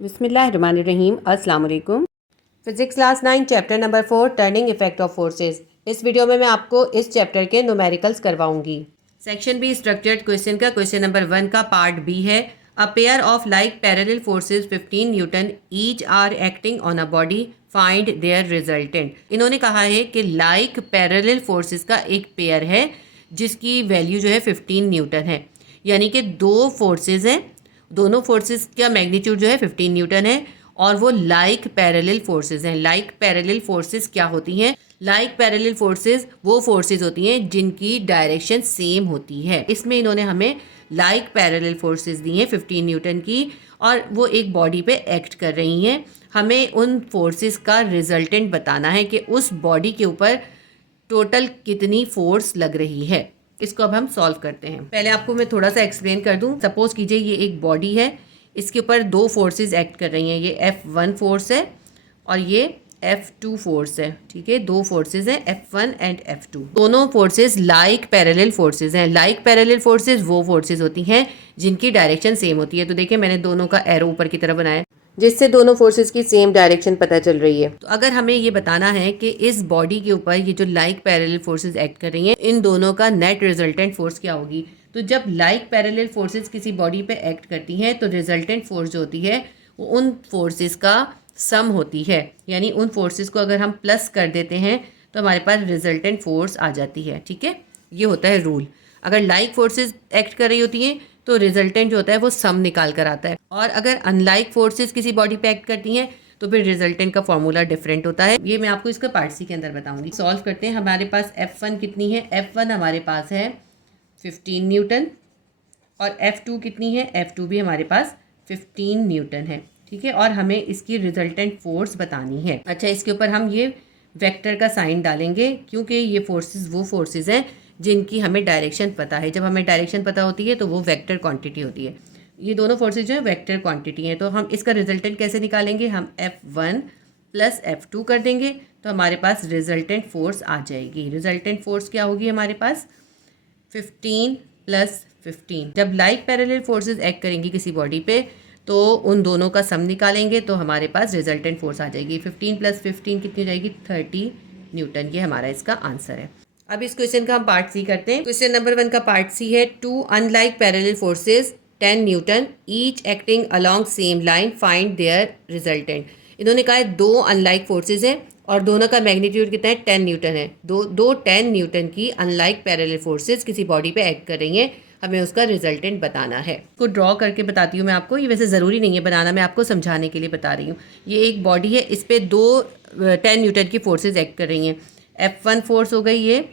बिस्मिल्लाहिर्रहमानिर्रहीम। अस्सलाम वालेकुम। Physics class 9 chapter number 4 turning effect of forces. इस वीडियो में मैं आपको इस चैप्टर के न्यूमेरिकल्स करवाऊंगी। सेक्शन बी स्ट्रक्चर्ड क्वेश्चन का क्वेश्चन नंबर 1 का पार्ट बी है। A pair of like parallel forces 15 newton each are acting on a body, find their resultant. इन्होंने कहा है कि लाइक पैरेलल फोर्सेस का एक पेयर है जिसकी वैल्यू जो है 15 न्यूटन है, यानी कि दो फोर्सेस हैं, दोनों फोर्सेस का मैग्नीट्यूड जो है 15 न्यूटन है और वो लाइक पैरेलल फोर्सेस हैं। लाइक पैरेलल फोर्सेस क्या होती हैं? लाइक पैरेलल फोर्सेस वो फोर्सेस होती हैं जिनकी डायरेक्शन सेम होती है। इसमें इन्होंने हमें लाइक पैरेलल फोर्सेस दी हैं 15 न्यूटन की और वो एक बॉडी पे एक्ट कर रही हैं। हमें उन फोर्सेस का रिजल्टेंट बताना है कि उस बॉडी के ऊपर टोटल कितनी फोर्स लग रही है। इसको अब हम सॉल्व करते हैं। पहले आपको मैं थोड़ा सा एक्सप्लेन कर दूं। सपोज कीजिए ये एक बॉडी है, इसके ऊपर दो फोर्सेस एक्ट कर रही हैं। ये F1 फोर्स है और ये F2 फोर्स है। ठीक है, दो फोर्सेस हैं F1 एंड F2। दोनों फोर्सेस लाइक पैरेलल फोर्सेस हैं। लाइक पैरेलल फोर्सेस वो फोर्सेस होती हैं जिनकी डायरेक्शन सेम होती है। तो देखिए मैंने दोनों का एरो ऊपर की तरफ बनाया जिससे दोनों फोर्सेस की सेम डायरेक्शन पता चल रही है। तो अगर हमें ये बताना है कि इस बॉडी के ऊपर ये जो लाइक पैरेलल फोर्सेस एक्ट कर रही हैं, इन दोनों का नेट रिजल्टेंट फोर्स क्या होगी, तो जब लाइक पैरेलल फोर्सेस किसी बॉडी पे एक्ट करती हैं तो रिजल्टेंट फोर्स जो होती है वो उन फोर्सेस का सम होती है। यानी उन फोर्सेस को अगर हम प्लस कर देते हैं तो हमारे पास रिजल्टेंट फोर्स आ जाती है। ठीक है, ये होता है रूल। अगर लाइक फोर्सेस एक्ट कर रही होती हैं तो रिजल्टेंट जो होता है वो सम निकाल कर आता है, और अगर अनलाइक फोर्सेस किसी बॉडी पे एक्ट करती हैं तो फिर रिजल्टेंट का फॉर्मूला डिफरेंट होता है। ये मैं आपको इसका पार्ट सी के अंदर बताऊंगी। सॉल्व करते हैं। हमारे पास F1 कितनी है? F1 हमारे पास है 15 न्यूटन और F2 कितनी है? F2 भी हमारे पास 15 न्यूटन है। ठीक है, और हमें इसकी रिजल्टेंट फोर्स बतानी है। अच्छा, इसके ऊपर हम ये वेक्टर का साइन डालेंगे क्योंकि ये फोर्सेस वो फोर्सेस हैं जिनकी हमें डायरेक्शन पता है। जब हमें डायरेक्शन पता होती है तो वो वेक्टर क्वांटिटी होती है। ये दोनों फोर्सेस जो है वेक्टर क्वांटिटी हैं। तो हम इसका रिजल्टेंट कैसे निकालेंगे? हम F1 प्लस F2 कर देंगे तो हमारे पास रिजल्टेंट फोर्स आ जाएगी। रिजल्टेंट फोर्स क्या होगी हमारे पास? 15 प्लस 15। जब लाइक पैरेलल फोर्सेस एक्ट करेंगी किसी बॉडी पे तो उन दोनों का सम निकालेंगे तो हमारे पास रिजल्टेंट फोर्स आ जाएगी। 15 प्लस 15 कितनी हो जाएगी? 30 न्यूटन। ये हमारा इसका आंसर है। अब इस क्वेश्चन का हम पार्ट सी करते हैं। क्वेश्चन नंबर 1 का पार्ट सी है। Two unlike parallel forces 10 newton each acting along same line, find their resultant. इन्होंने कहा है दो अनलाइक फोर्सेस हैं और दोनों का मैग्नीट्यूड कितना है? 10 न्यूटन है। दो 10 न्यूटन की अनलाइक पैरेलल फोर्सेस किसी बॉडी पे एक्ट कर रही हैं, हमें उसका रिजल्टेंट बताना है। इसको ड्रॉ करके बताती हूँ मैं आपको। ये वैसे ज़रूरी नहीं है बनाना, मैं आपको समझाने के लिए बता रही हूँ। ये एक बॉडी है, इस पर दो 10 न्यूटन की फोर्सेज एक्ट कर रही हैं। F1 फोर्स हो गई ये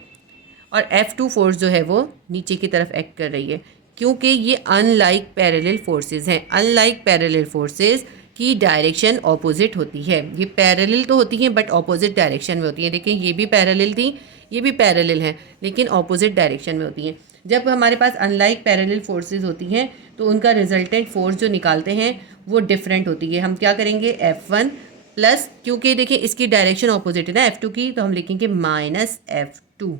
और F2 फोर्स जो है वो नीचे की तरफ एक्ट कर रही है क्योंकि ये अनलाइक पैरेलल फोर्सेस हैं। अनलाइक पैरेलल फोर्सेस की डायरेक्शन ऑपोजिट होती है। ये पैरेलल तो होती हैं बट ऑपोजिट डायरेक्शन में होती हैं। देखिए ये भी पैरेलल थी, ये भी पैरेलल हैं, लेकिन ऑपोजिट डायरेक्शन में होती हैं। जब हमारे पास अनलाइक पैरेलल फोर्सेस होती हैं तो उनका रिजल्टेंट फोर्स जो निकालते हैं वो डिफरेंट होती है। हम क्या करेंगे? F1 प्लस, क्योंकि देखिए इसकी डायरेक्शन ऑपोजिट है ना F2 की, तो हम लिखेंगे माइनस F2।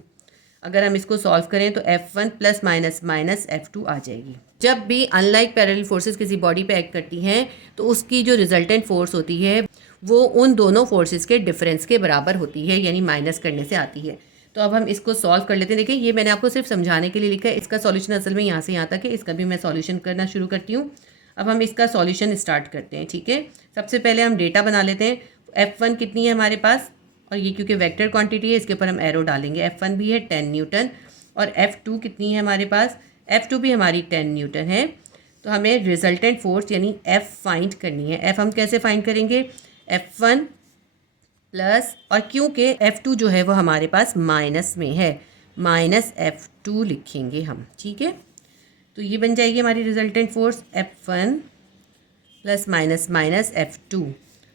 अगर हम इसको सॉल्व करें तो F1 plus minus minus F2 आ जाएगी। जब भी अनलाइक पैरेलल फोर्सेस किसी बॉडी पे एक्ट करती हैं तो उसकी जो रिजल्टेंट फोर्स होती है वो उन दोनों फोर्सेस के डिफरेंस के बराबर होती है, यानी माइनस करने से आती है। तो अब हम इसको सॉल्व कर लेते हैं। देखिए ये मैंने आपको सिर्फ समझाने के लिए लिखा है, इसका सॉल्यूशन असल में यहाँ से यहाँ तक है। इसका भी मैं सॉल्यूशन करना शुरू करती हूँ। अब हम इसका सॉल्यूशन स्टार्ट करते हैं। ठीक है, सबसे पहले हम डेटा बना लेते हैं। F1 कितनी है हमारे पास, और ये क्योंकि वेक्टर क्वांटिटी है इसके ऊपर हम एरो डालेंगे। F1 भी है 10 न्यूटन और F2 कितनी है हमारे पास? F2 भी हमारी 10 न्यूटन है। तो हमें रिजल्टेंट फोर्स यानी F फाइंड करनी है। F हम कैसे फाइंड करेंगे? F1 प्लस, और क्योंकि F2 जो है वो हमारे पास माइनस में है, माइनस F2 लिखेंगे हम। ठीक है, तो ये बन जाएगी हमारी resultant force F1 plus minus minus F2।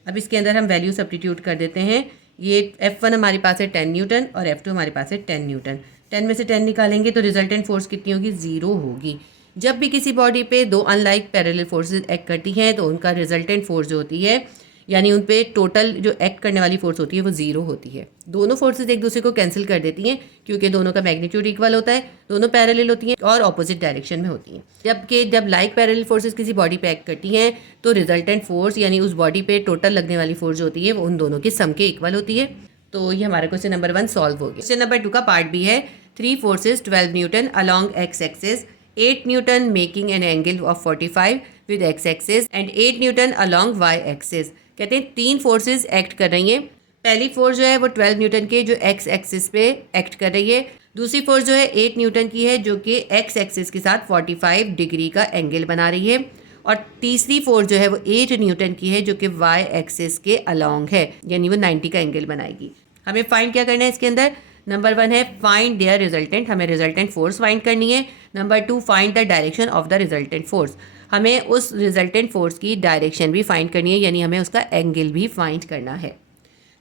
अब इसके अंदर हम वैल्यू सब्स्टिट्यूट कर देते हैं। ये F1 हमारे पास है 10 न्यूटन और F2 हमारे पास है 10 न्यूटन। 10 में से 10 निकालेंगे तो रिजल्टेंट फोर्स कितनी होगी? 0 होगी। जब भी किसी बॉडी पे दो अनलाइक पैरेलल फोर्सेस एक्ट करती हैं तो उनका रिजल्टेंट फोर्स जो होती है, यानी उन पे टोटल जो एक्ट करने वाली फोर्स होती है वो 0 होती है। दोनों फोर्सेज एक दूसरे को कैंसिल कर देती हैं क्योंकि दोनों का मैग्नीट्यूड इक्वल होता है, दोनों पैरेलल होती हैं और ऑपोजिट डायरेक्शन में होती हैं। जबकि जब लाइक पैरेलल फोर्सेज किसी बॉडी पे एक्ट करती हैं तो रिजल्टेंट फोर्स यानी उस बॉडी पे टोटल लगने वाली फोर्स जो होती है वो उन दोनों के सम के इक्वल होती है। तो ये हमारा क्वेश्चन नंबर 1 सॉल्व हो गया। क्वेश्चन नंबर 2 का पार्ट बी है 3 forces 12 newton along X axis, 8 newton making an angle of 45 with X axis and 8 newton along Y axis. कहते हैं 3 फोर्सेज एक्ट कर रही हैं। पहली फोर्स जो है वो 12 न्यूटन के जो एक्स एक्सिस पे एक्ट कर रही है। दूसरी फोर्स जो है 8 न्यूटन की है जो कि एक्स एक्सिस के साथ 45 डिग्री का एंगल बना रही है। और तीसरी फोर्स जो है वो 8 न्यूटन की है जो कि वाई एक्सिस के अलॉन्ग है, यानी वो 90 का एंगल बनाएगी। हमें फाइंड क्या करना है इसके अंदर? नंबर 1 है फाइंड देयर रिजल्टेंट, हमें रिजल्टेंट फोर्स फाइंड करनी है। Number 2 find the direction of the resultant force, हमें उस रिजल्टेंट फोर्स की डायरेक्शन भी फाइंड करनी है, यानी हमें उसका एंगल भी फाइंड करना है।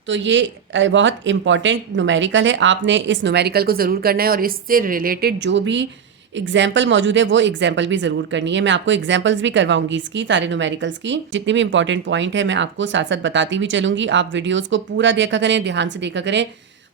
तो ये बहुत इंपॉर्टेंट न्यूमेरिकल है, आपने इस न्यूमेरिकल को ज़रूर करना है और इससे रिलेटेड जो भी एग्जाम्पल मौजूद है वो एग्जाम्पल भी ज़रूर करनी है। मैं आपको एग्जाम्पल्स भी करवाऊंगी इसकी, सारे न्यूमेरिकल्स की, जितनी भी इंपॉर्टेंट पॉइंट है मैं आपको साथ साथ बताती भी चलूँगी। आप वीडियोज़ को पूरा देखा करें, ध्यान से देखा करें।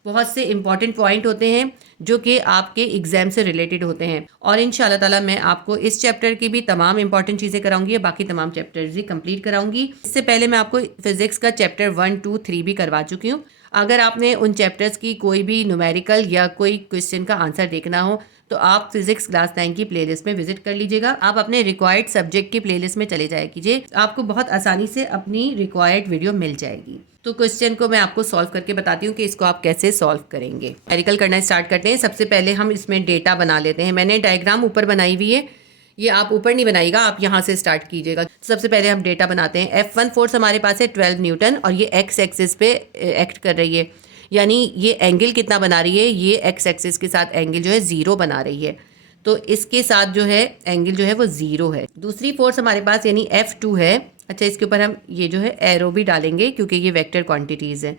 बहुत से इंपॉर्टेंट पॉइंट होते हैं जो कि आपके एग्जाम से रिलेटेड होते हैं और इंशाल्लाह ताला मैं आपको इस चैप्टर की भी तमाम इंपॉर्टेंट चीज़ें कराऊंगी, बाकी तमाम चैप्टर्स भी कंप्लीट कराऊंगी। इससे पहले मैं आपको फिजिक्स का चैप्टर 1, 2, 3 भी करवा चुकी हूँ। अगर आपने उन चैप्टर्स की कोई भी न्यूमेरिकल या कोई क्वेश्चन का आंसर देखना हो तो आप फिजिक्स क्लास 9 की प्लेलिस्ट में विजिट कर लीजिएगा। आप अपने रिक्वायर्ड सब्जेक्ट की प्लेलिस्ट में चले जाया कीजिए, आपको बहुत आसानी से अपनी रिक्वायर्ड वीडियो मिल जाएगी। तो क्वेश्चन को मैं आपको सॉल्व करके बताती हूँ कि इसको आप कैसे सॉल्व करेंगे। न्यूमेरिकल करना स्टार्ट करते हैं। सबसे पहले हम इसमें डेटा बना लेते हैं। मैंने डायग्राम ऊपर बनाई हुई है, ये आप ऊपर नहीं बनाइएगा, आप यहाँ से स्टार्ट कीजिएगा। सबसे पहले हम डेटा बनाते हैं। F1 फोर्स हमारे पास है 12 न्यूटन और ये एक्स एक्सिस पे एक्ट कर रही है, यानी ये एंगल कितना बना रही है? ये एक्स एक्सिस के साथ एंगल जो है 0 बना रही है, तो इसके साथ जो है एंगल जो है वो 0 है। दूसरी फोर्स हमारे पास यानी F2 है। अच्छा, इसके ऊपर हम ये जो है एरो भी डालेंगे क्योंकि ये वेक्टर क्वांटिटीज़ हैं।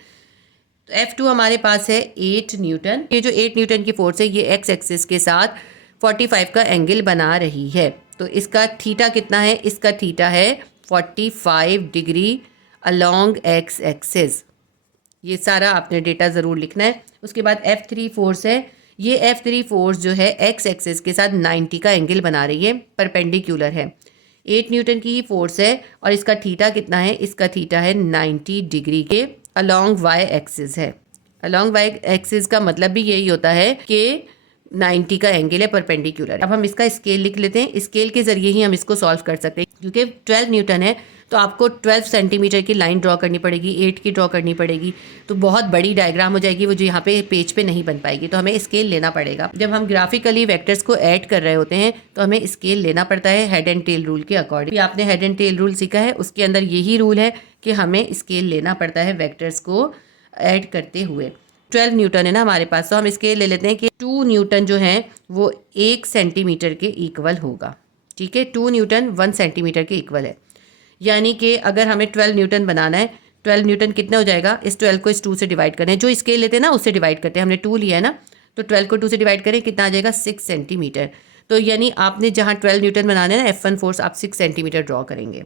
तो F2 हमारे पास है 8 न्यूटन। ये जो 8 न्यूटन की फोर्स है ये एक्स एक्सिस के साथ 45 का एंगल बना रही है। तो इसका थीटा कितना है? इसका थीटा है 45 डिग्री अलॉन्ग एक्स एक्सिस। ये सारा आपने डेटा ज़रूर लिखना है। उसके बाद F3 फोर्स है। ये F3 फोर्स जो है एक्स एक्सिस के साथ 90 का एंगल बना रही है, परपेंडिकुलर है। 8 न्यूटन की ही फोर्स है और इसका थीटा कितना है? इसका थीटा है 90 डिग्री के अलॉन्ग वाई एक्सिस है। अलॉन्ग वाई एक्सिस का मतलब भी यही होता है कि 90 का एंगल है, परपेंडिकुलर। अब हम इसका स्केल लिख लेते हैं। स्केल के ज़रिए ही हम इसको सॉल्व कर सकते हैं। क्योंकि 12 न्यूटन है तो आपको 12 सेंटीमीटर की लाइन ड्रॉ करनी पड़ेगी, 8 की ड्रॉ करनी पड़ेगी, तो बहुत बड़ी डायग्राम हो जाएगी वो, जो यहाँ पे पेज पे नहीं बन पाएगी। तो हमें स्केल लेना पड़ेगा। जब हम ग्राफिकली वेक्टर्स को ऐड कर रहे होते हैं तो हमें स्केल लेना पड़ता है हेड एंड टेल रूल के अकॉर्डिंग। आपने हेड एंड टेल रूल सीखा है, उसके अंदर यही रूल है कि हमें स्केल लेना पड़ता है वेक्टर्स को ऐड करते हुए। 12 न्यूटन है ना हमारे पास, तो हम स्केल ले लेते हैं कि 2 न्यूटन जो है वो 1 सेंटीमीटर के इक्वल होगा। ठीक है, 2 न्यूटन 1 सेंटीमीटर के इक्वल है। यानी कि अगर हमें 12 न्यूटन बनाना है, 12 न्यूटन कितना हो जाएगा? इस 12 को इस 2 से डिवाइड करें, जो स्केल लेते हैं ना उससे डिवाइड करते हैं। हमने 2 लिया है ना, तो 12 को 2 से डिवाइड करें, कितना आ जाएगा? 6 सेंटीमीटर। तो यानी आपने जहाँ 12 न्यूटन बनाना है ना F1 फोर्स, आप 6 सेंटीमीटर ड्रॉ करेंगे,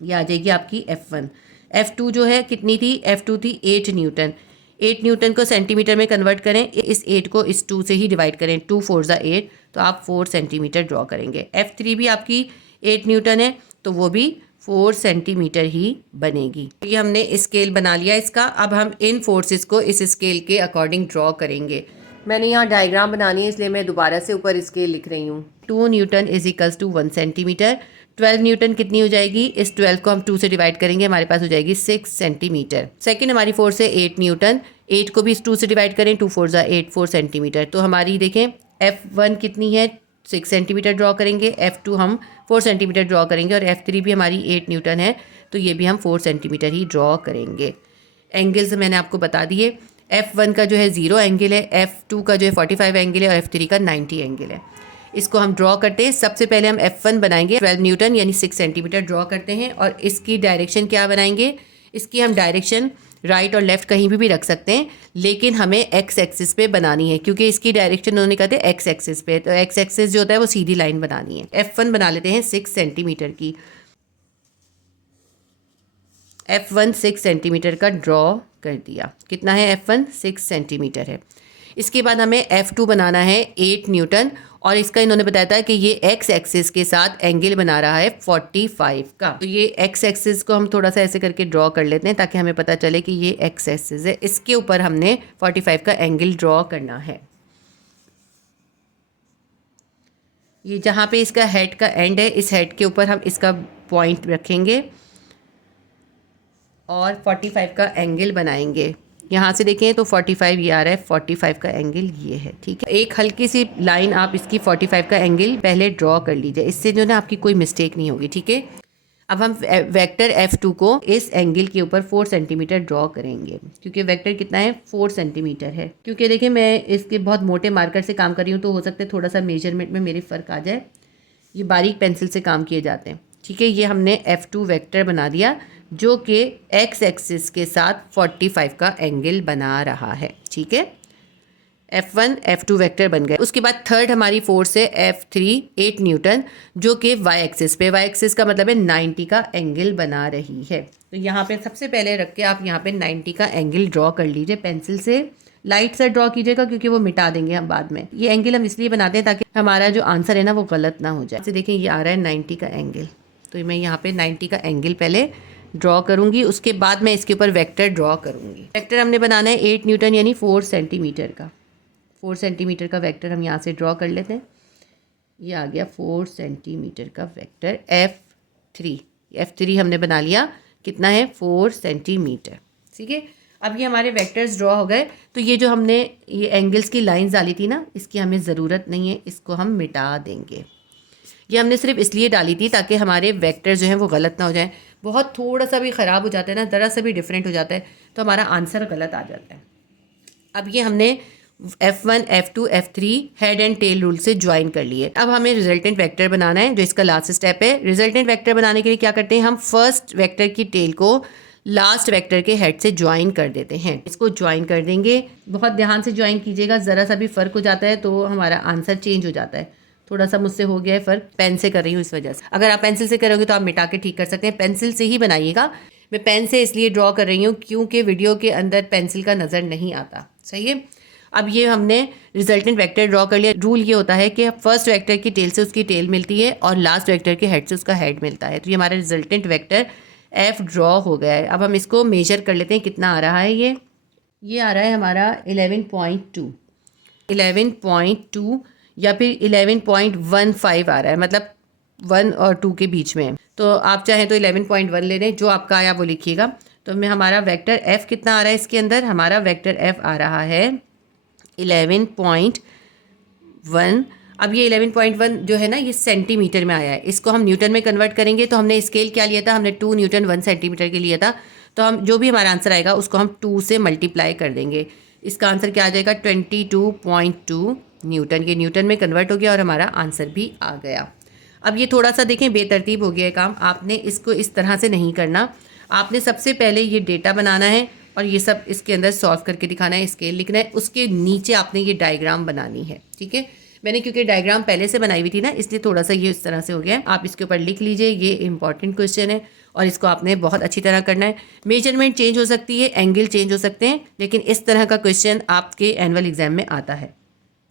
ये आ जाएगी आपकी F1। F2 जो है कितनी थी? F2 थी 8 न्यूटन। 8 न्यूटन को सेंटीमीटर में कन्वर्ट करें, इस 8 को इस 2 से ही डिवाइड करें, 2 4 ज़ा 8, तो आप 4 सेंटीमीटर ड्रॉ करेंगे। F3 भी आपकी 8 न्यूटन है तो वो भी 4 सेंटीमीटर ही बनेगी। ये हमने स्केल बना लिया इसका। अब हम इन फोर्सेस को इस स्केल के अकॉर्डिंग ड्रॉ करेंगे। मैंने यहाँ डायग्राम बनानी है इसलिए मैं दोबारा से ऊपर स्केल लिख रही हूँ। 2 newton is equals to 1 centimetre. 12 newton कितनी हो जाएगी? इस 12 को हम 2 से डिवाइड करेंगे, हमारे पास हो जाएगी 6 सेंटीमीटर। सेकंड हमारी फोर्स है 8 न्यूटन। 8 को भी इस 2 से डिवाइड करें, 2 4 ज़ा 8, 4 सेंटीमीटर। तो हमारी देखें F1 कितनी है? 6 सेंटीमीटर ड्रॉ करेंगे। F2 हम 4 सेंटीमीटर ड्रॉ करेंगे और F3 भी हमारी 8 न्यूटन है तो ये भी हम 4 सेंटीमीटर ही ड्रॉ करेंगे। एंगल्स मैंने आपको बता दिए। F1 का जो है 0 एंगल है, F2 का जो है 45 एंगल है और F3 का 90 एंगल है। इसको हम ड्रॉ करते हैं। सबसे पहले हम F1 बनाएंगे 12 न्यूटन यानी 6 सेंटीमीटर ड्रॉ करते हैं और इसकी डायरेक्शन क्या बनाएंगे? इसकी हम डायरेक्शन राइट और लेफ्ट कहीं भी रख सकते हैं, लेकिन हमें एक्स एक्सिस पे बनानी है क्योंकि इसकी डायरेक्शन उन्होंने कहते हैं एक्स एक्सिस पे। तो एक्स एक्सिस जो होता है वो सीधी लाइन बनानी है। F1 बना लेते हैं 6 सेंटीमीटर की। F1 6 सेंटीमीटर का ड्रॉ कर दिया। कितना है F1? 6 सेंटीमीटर है। इसके बाद हमें F2 बनाना है 8 न्यूटन, और इसका इन्होंने बताया था कि ये एक्स एक्सिस के साथ एंगल बना रहा है 45 का। तो ये एक्स एक्सिस को हम थोड़ा सा ऐसे करके ड्रॉ कर लेते हैं ताकि हमें पता चले कि ये एक्स एक्सिस है। इसके ऊपर हमने 45 का एंगल ड्रॉ करना है। ये जहाँ पे इसका हेड का एंड है, इस हेड के ऊपर हम इसका पॉइंट रखेंगे और 45 का एंगल बनाएंगे। यहाँ से देखें तो 45 ये आ रहा है, 45 का एंगल ये है। ठीक है, एक हल्की सी लाइन आप इसकी 45 का एंगल पहले ड्रॉ कर लीजिए, इससे जो ना आपकी कोई मिस्टेक नहीं होगी। ठीक है, अब हम वेक्टर F2 को इस एंगल के ऊपर 4 सेंटीमीटर ड्रॉ करेंगे, क्योंकि वेक्टर कितना है 4 सेंटीमीटर है। क्योंकि देखिए मैं इसके बहुत मोटे मार्कर से काम कर रही हूँ, तो हो सकता है थोड़ा सा मेजरमेंट में मेरे फ़र्क आ जाए। ये बारीक पेंसिल से काम किए जाते हैं। ठीक है, ये हमने F2 वेक्टर बना दिया जो कि एक्स एक्सिस के साथ 45 का एंगल बना रहा है। ठीक है, F1 F2 वेक्टर बन गए। उसके बाद थर्ड हमारी फोर्स है F3 8 न्यूटन, जो कि वाई एक्सिस पे, वाई एक्सिस का मतलब है 90 का एंगल बना रही है। तो यहाँ पे सबसे पहले रख के आप यहाँ पे 90 का एंगल ड्रॉ कर लीजिए पेंसिल से। लाइट से ड्रॉ कीजिएगा क्योंकि वो मिटा देंगे हम बाद में। ये एंगल हम इसलिए बनाते हैं ताकि हमारा जो आंसर है ना वो गलत ना हो जाए। जैसे देखें ये आ रहा है 90 का एंगल, तो मैं यहाँ पे 90 का एंगल पहले ड्रॉ करूँगी, उसके बाद मैं इसके ऊपर वेक्टर ड्रॉ करूँगी। वेक्टर हमने बनाना है 8 न्यूटन यानी 4 सेंटीमीटर का। 4 सेंटीमीटर का वेक्टर हम यहाँ से ड्रॉ कर लेते हैं। ये आ गया 4 सेंटीमीटर का वेक्टर F3 हमने बना लिया। कितना है 4 सेंटीमीटर। ठीक है, अब ये हमारे वेक्टर्स ड्रॉ हो गए। तो ये जो हमने ये एंगल्स की लाइंस डाली थी ना, इसकी हमें ज़रूरत नहीं है, इसको हम मिटा देंगे। ये हमने सिर्फ इसलिए डाली थी ताकि हमारे वेक्टर जो हैं वो गलत ना हो जाएं। बहुत थोड़ा सा भी ख़राब हो जाता है ना, ज़रा सा भी डिफरेंट हो जाता है तो हमारा आंसर गलत आ जाता है। अब ये हमने F1 F2 F3 head and tell rule से ज्वाइन कर लिए। अब हमें रिजल्टेंट वेक्टर बनाना है, जो इसका लास्ट स्टेप है। रिजल्टेंट वेक्टर बनाने के लिए क्या करते हैं, हम फर्स्ट वेक्टर की टेल को लास्ट वेक्टर के हेड से ज्वाइन कर देते हैं। इसको ज्वाइन कर देंगे, बहुत ध्यान से ज्वाइन कीजिएगा, ज़रा सा भी फ़र्क हो जाता है तो हमारा आंसर चेंज हो जाता है। थोड़ा सा मुझसे हो गया है फ़र्क, पेन से कर रही हूँ इस वजह से। अगर आप पेंसिल से करोगे तो आप मिटा के ठीक कर सकते हैं, पेंसिल से ही बनाइएगा। मैं पेन से इसलिए ड्रॉ कर रही हूँ क्योंकि वीडियो के अंदर पेंसिल का नज़र नहीं आता। सही है, अब ये हमने रिजल्टेंट वेक्टर ड्रॉ कर लिया। रूल ये होता है कि फर्स्ट वेक्टर की टेल से उसकी टेल मिलती है और लास्ट वेक्टर के हेड से उसका हेड मिलता है। तो ये हमारा रिजल्टेंट वेक्टर F ड्रॉ हो गया है। अब हम इसको मेजर कर लेते हैं, कितना आ रहा है। ये आ रहा है हमारा 11.2 या फिर 11.15 आ रहा है, मतलब 1 और 2 के बीच में। तो आप चाहें तो 11.1 ले लें, जो आपका आया वो लिखिएगा। तो मैं हमारा वेक्टर F कितना आ रहा है इसके अंदर, हमारा वेक्टर F आ रहा है 11.1। अब ये 11.1 जो है ना, ये सेंटीमीटर में आया है। इसको हम न्यूटन में कन्वर्ट करेंगे तो हमने स्केल क्या लिया था, हमने 2 न्यूटन 1 सेंटीमीटर के लिया था। तो हम जो भी हमारा आंसर आएगा उसको हम 2 से मल्टीप्लाई कर देंगे। इसका आंसर क्या आ जाएगा 22.2 न्यूटन। ये न्यूटन में कन्वर्ट हो गया और हमारा आंसर भी आ गया। अब ये थोड़ा सा देखें बेतरतीब हो गया है काम। आपने इसको इस तरह से नहीं करना, आपने सबसे पहले ये डेटा बनाना है और ये सब इसके अंदर सॉल्व करके दिखाना है, स्केल लिखना है, उसके नीचे आपने ये डायग्राम बनानी है। ठीक है, मैंने क्योंकि डायग्राम पहले से बनाई हुई थी ना, इसलिए थोड़ा सा ये इस तरह से हो गया है। आप इसके ऊपर लिख लीजिए, ये इंपॉर्टेंट क्वेश्चन है और इसको आपने बहुत अच्छी तरह करना है। मेजरमेंट चेंज हो सकती है, एंगल चेंज हो सकते हैं, लेकिन इस तरह का क्वेश्चन आपके एनुअल एग्जाम में आता है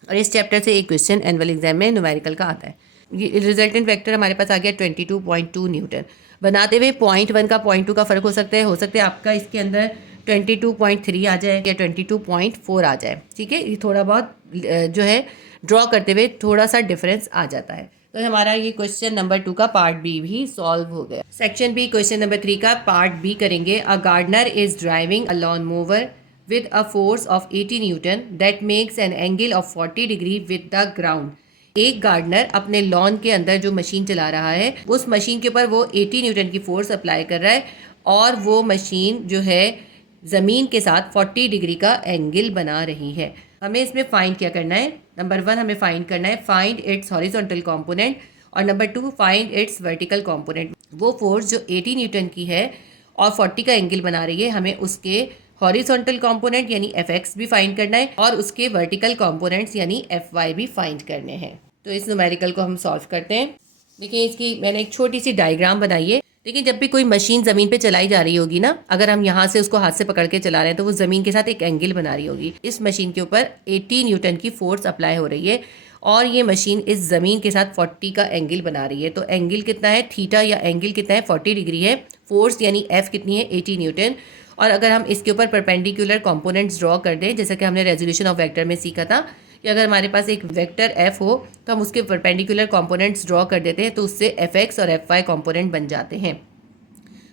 और इस चैप्टर से एक क्वेश्चन एनुअल एग्जाम में न्यूमेरिकल का आता है। ये रिजल्टेंट वेक्टर हमारे पास आ गया 22.2 न्यूटन। बनाते हुए 0.1 का 0.2 का फ़र्क हो सकता है आपका इसके अंदर 22.3 आ जाए या 22.4 आ जाए। ठीक है, ये थोड़ा बहुत जो है ड्रॉ करते हुए थोड़ा सा डिफरेंस आ जाता है। तो हमारा ये क्वेश्चन नंबर 2 का पार्ट बी भी सॉल्व हो गया। सेक्शन बी क्वेश्चन नंबर 3 का पार्ट बी करेंगे। A gardener is driving a lawn mower with a force of 80 newton that makes an angle of 40 degree with the ground। एक गार्डनर अपने lawn के अंदर जो मशीन चला रहा है, उस मशीन के ऊपर वो 80 न्यूटन की फोर्स अप्लाई कर रहा है और वो मशीन जो है ज़मीन के साथ 40 डिग्री का एंगल बना रही है। हमें इसमें फाइंड क्या करना है, नंबर 1 हमें फाइंड करना है फाइंड इट्स हॉरिजॉन्टल कंपोनेंट और number 2 find its vertical component. वो फोर्स जो 80 न्यूटन की है और 40 का एंगल बना रही है, हमें उसके हॉरिजॉन्टल कंपोनेंट यानी Fx भी फाइंड करना है और उसके वर्टिकल कंपोनेंट्स यानी Fy भी फाइंड करने हैं। तो इस न्यूमेरिकल को हम सॉल्व करते हैं। देखिए इसकी मैंने एक छोटी सी डायग्राम बनाई है देखिए, जब भी कोई मशीन ज़मीन पे चलाई जा रही होगी ना, अगर हम यहाँ से उसको हाथ से पकड़ के चला रहे हैं तो वो ज़मीन के साथ एक एंगल बना रही होगी। इस मशीन के ऊपर 80 न्यूटन की फोर्स अप्लाई हो रही है और ये मशीन इस ज़मीन के साथ 40 का एंगल बना रही है। तो एंगल कितना है, थीटा या एंगल कितना है, 40 डिग्री है। फोर्स यानी एफ कितनी है, 80 न्यूटन। और अगर हम इसके ऊपर परपेंडिकुलर कंपोनेंट्स ड्रॉ कर दें, जैसा कि हमने रेजोल्यूशन ऑफ वेक्टर में सीखा था कि अगर हमारे पास एक वेक्टर एफ हो तो हम उसके परपेंडिकुलर कंपोनेंट्स ड्रॉ कर देते हैं, तो उससे एफ एक्स और एफ वाई कॉम्पोनेंट बन जाते हैं।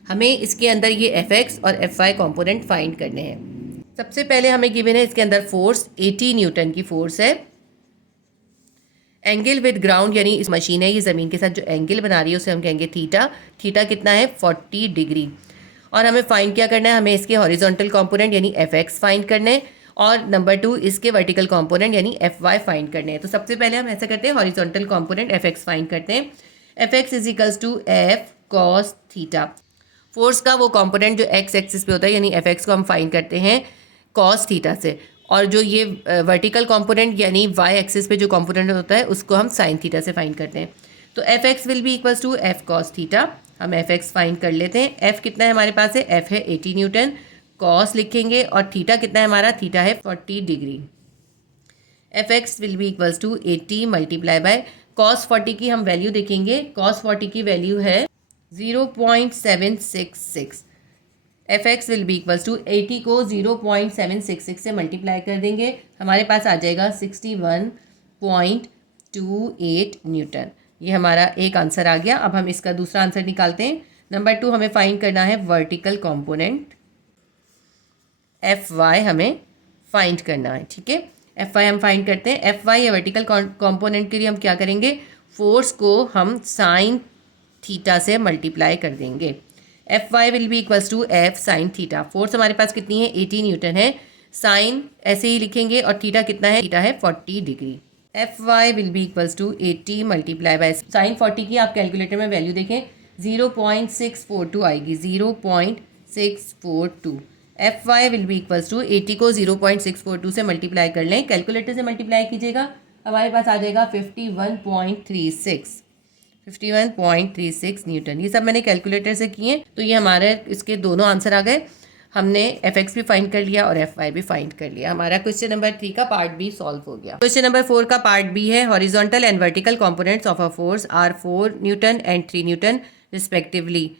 हमें इसके अंदर ये एफ एक्स और एफ वाई कॉम्पोनेंट फाइंड करने हैं। सबसे पहले हमें गिवन है इसके अंदर फोर्स 80 न्यूटन की फोर्स है। एंगल विद ग्राउंड यानी इस मशीन है, ये ज़मीन के साथ जो एंगल बना रही है उसे हम कहेंगे थीटा। थीटा कितना है, 40 डिग्री। और हमें फाइंड क्या करना है, हमें इसके हॉरिजॉन्टल कंपोनेंट यानी एफ एक्स फाइंड करने हैं और नंबर 2 इसके वर्टिकल कंपोनेंट यानी एफ वाई फाइंड करने हैं। तो सबसे पहले हम ऐसा करते हैं, horizontal component F X find करते हैं। F X is equals to F cos theta. Force का वो कंपोनेंट जो एक्स एक्सिस पे होता है यानी एफ एक्स को हम फाइंड करते हैं कॉस थीटा से, और जो ये वर्टिकल कंपोनेंट यानी वाई एक्सिस पे जो कंपोनेंट होता है उसको हम साइन थीटा से फाइंड करते हैं। तो F X will be equals to F cos theta. हम एफ एक्स फाइंड कर लेते हैं। एफ कितना है हमारे पास है, एफ है 80 न्यूटन। कॉस लिखेंगे और थीटा कितना है हमारा, थीटा है 40 degree. F X will be equals to 80 multiply by cos 40 की हम वैल्यू देखेंगे। कॉस 40 की वैल्यू है 0.766। F X will be equals to 80 को 0.766 से मल्टीप्लाई कर देंगे, हमारे पास आ जाएगा 61.28 न्यूटन। ये हमारा एक आंसर आ गया। अब हम इसका दूसरा आंसर निकालते हैं। नंबर 2 हमें फाइंड करना है वर्टिकल कंपोनेंट एफ वाई हमें फाइंड करना है। ठीक है, एफ वाई हम फाइंड करते हैं। एफ वाई या वर्टिकल कंपोनेंट के लिए हम क्या करेंगे, फोर्स को हम साइन थीटा से मल्टीप्लाई कर देंगे। F Y will be equals to F sine theta. Force हमारे पास कितनी है, 80 न्यूटन है। साइन ऐसे ही लिखेंगे और थीटा कितना है, थीटा है 40 degree. F Y will be equals to 80 multiply by sine 40 की आप कैलकुलेटर में वैल्यू देखें 0.642 आएगी, 0.642। F Y will be equals to 80 को 0.642 से मल्टीप्लाई कर लें, कैलकुलेटर से मल्टीप्लाई कीजिएगा, हमारे पास आ जाएगा 51.36 न्यूटन। ये सब मैंने कैलकुलेटर से किए, तो ये हमारे इसके दोनों आंसर आ गए। हमने एफ एक्स भी फाइंड कर लिया और एफ वाई भी फाइंड कर लिया। हमारा क्वेश्चन नंबर 3 का पार्ट बी सॉल्व हो गया। क्वेश्चन नंबर 4 का पार्ट बी है, horizontal and vertical components of a force are 4 newton and 3 newton respectively.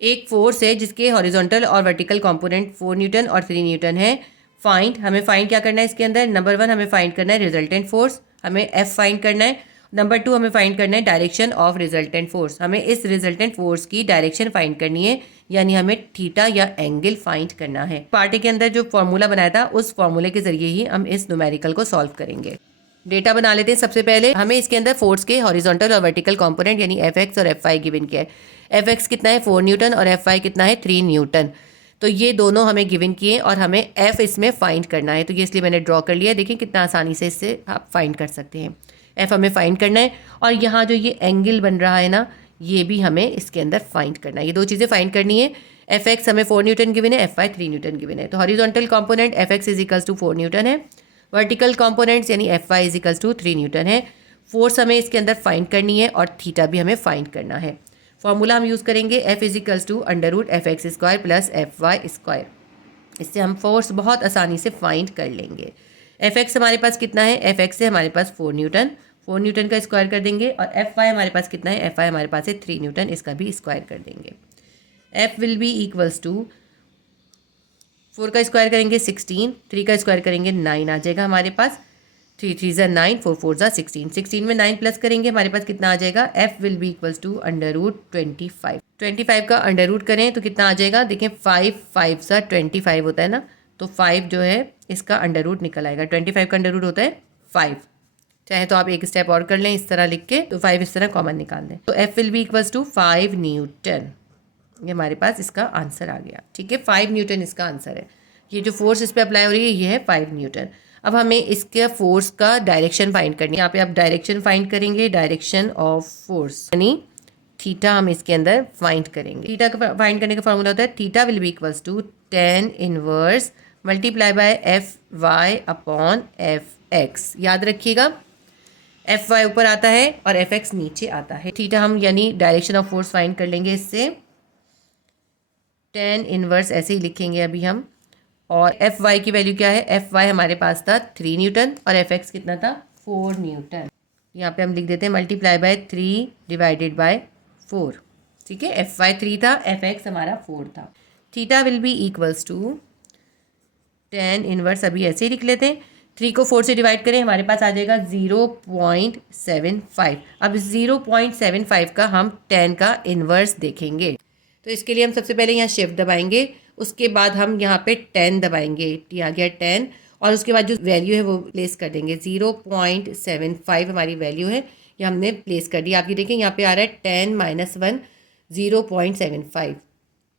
एक फोर्स है जिसके हॉरिजॉन्टल और वर्टिकल कंपोनेंट 4 न्यूटन और 3 न्यूटन है। फाइंड, हमें फाइंड क्या करना है इसके अंदर, नंबर 1 हमें फाइंड करना है रिजल्टेंट फोर्स, हमें एफ फाइंड करना है। नंबर 2 हमें फाइंड करना है डायरेक्शन ऑफ रिजल्टेंट फोर्स, हमें इस रिजल्टेंट फोर्स की डायरेक्शन फाइंड करनी है, यानी हमें थीटा या एंगल फाइंड करना है। पार्ट के अंदर जो फॉर्मूला बनाया था उस फॉर्मूले के जरिए ही हम इस न्यूमेरिकल को सॉल्व करेंगे। डेटा बना लेते हैं। सबसे पहले हमें इसके अंदर फोर्स के हॉरिजॉन्टल और वर्टिकल कंपोनेंट यानी एफ एक्स और एफ वाई गिवन किया है। एफ एक्स कितना है 4 न्यूटन और एफ वाई कितना है 3 न्यूटन। तो ये दोनों हमें गिवन किए और हमें एफ इसमें फाइंड करना है, तो ये इसलिए मैंने ड्रॉ कर लिया। देखिए कितना आसानी से इससे आप फाइंड कर सकते हैं। एफ हमें फाइंड करना है और यहाँ जो ये एंगल बन रहा है ना, ये भी हमें इसके अंदर फाइंड करना है। ये दो चीज़ें फाइंड करनी है। एफ एक्स हमें 4 न्यूटन गिवन है, एफ वाई 3 न्यूटन गिवन है। तो horizontal component F X is equals to 4 newton है, वर्टिकल कंपोनेंट्स यानी F Y is equals to 3 newton है। फोर्स हमें इसके अंदर फाइंड करनी है और थीटा भी हमें फाइंड करना है। फॉर्मूला हम यूज़ करेंगे F is equals to under root F X square plus F Y square. इससे हम फोर्स बहुत आसानी से फाइंड कर लेंगे। एफ एक्स हमारे पास कितना है, एफ एक्स से हमारे पास 4 न्यूटन, 4 न्यूटन का स्क्वायर कर देंगे। और एफ वाई हमारे पास कितना है, एफ वाई हमारे पास है 3 न्यूटन, इसका भी स्क्वायर कर देंगे। F will be equals to 4 का स्क्वायर करेंगे 16, 3 का स्क्वायर करेंगे 9 आ जाएगा हमारे पास। 3 3 ज़ा 9, 4 4 ज़ा 16, 16 में 9 प्लस करेंगे हमारे पास कितना आ जाएगा, F will be equals to under root 25। 25 का अंडर रूट करें तो कितना आ जाएगा, देखें 5 5 सा 25 होता है ना, तो 5 जो है इसका अंडर रूट निकल आएगा। 25 का अंडर रूट होता है 5। चाहे तो आप एक स्टेप और कर लें इस तरह लिख के, तो 5 इस तरह कॉमन निकाल दें। तो F will be equals to 5 newton. ये हमारे पास इसका आंसर आ गया। ठीक है, 5 न्यूटन इसका आंसर है। ये जो फोर्स इस पर अप्लाई हो रही है ये है 5 न्यूटन। अब हमें इसके फोर्स का डायरेक्शन फाइंड करनी है। यहाँ पे आप डायरेक्शन फाइंड करेंगे, डायरेक्शन ऑफ फोर्स यानी थीटा हम इसके अंदर फाइंड करेंगे। थीटा का फाइंड करने का फॉर्मूला होता है theta will be equals to tan inverse multiply by F Y upon F X. याद रखिएगा एफ वाई ऊपर आता है और एफ एक्स नीचे आता है। थीटा हम यानी डायरेक्शन ऑफ फोर्स फाइंड कर लेंगे इससे। tan इनवर्स ऐसे ही लिखेंगे अभी हम। और एफ वाई की वैल्यू क्या है, एफ वाई हमारे पास था 3 न्यूटन और एफ एक्स कितना था 4 न्यूटन। यहाँ पे हम लिख देते हैं मल्टीप्लाई बाय 3 डिवाइडेड बाय 4। ठीक है, एफ वाई 3 था, एफ एक्स हमारा 4 था। Theta will be equals to tan inverse, अभी ऐसे ही लिख लेते हैं। 3 को 4 से डिवाइड करें, हमारे पास आ जाएगा 0.75। अब 0.75 का हम tan का इन्वर्स देखेंगे। तो इसके लिए हम सबसे पहले यहाँ शिफ्ट दबाएंगे, उसके बाद हम यहाँ पे 10 दबाएंगे, टी आ गया 10, और उसके बाद जो वैल्यू है वो प्लेस कर देंगे। 0.75 हमारी वैल्यू है, ये हमने प्लेस कर दी। आप ये देखें यहाँ पे आ रहा है 10 - 1 0.75,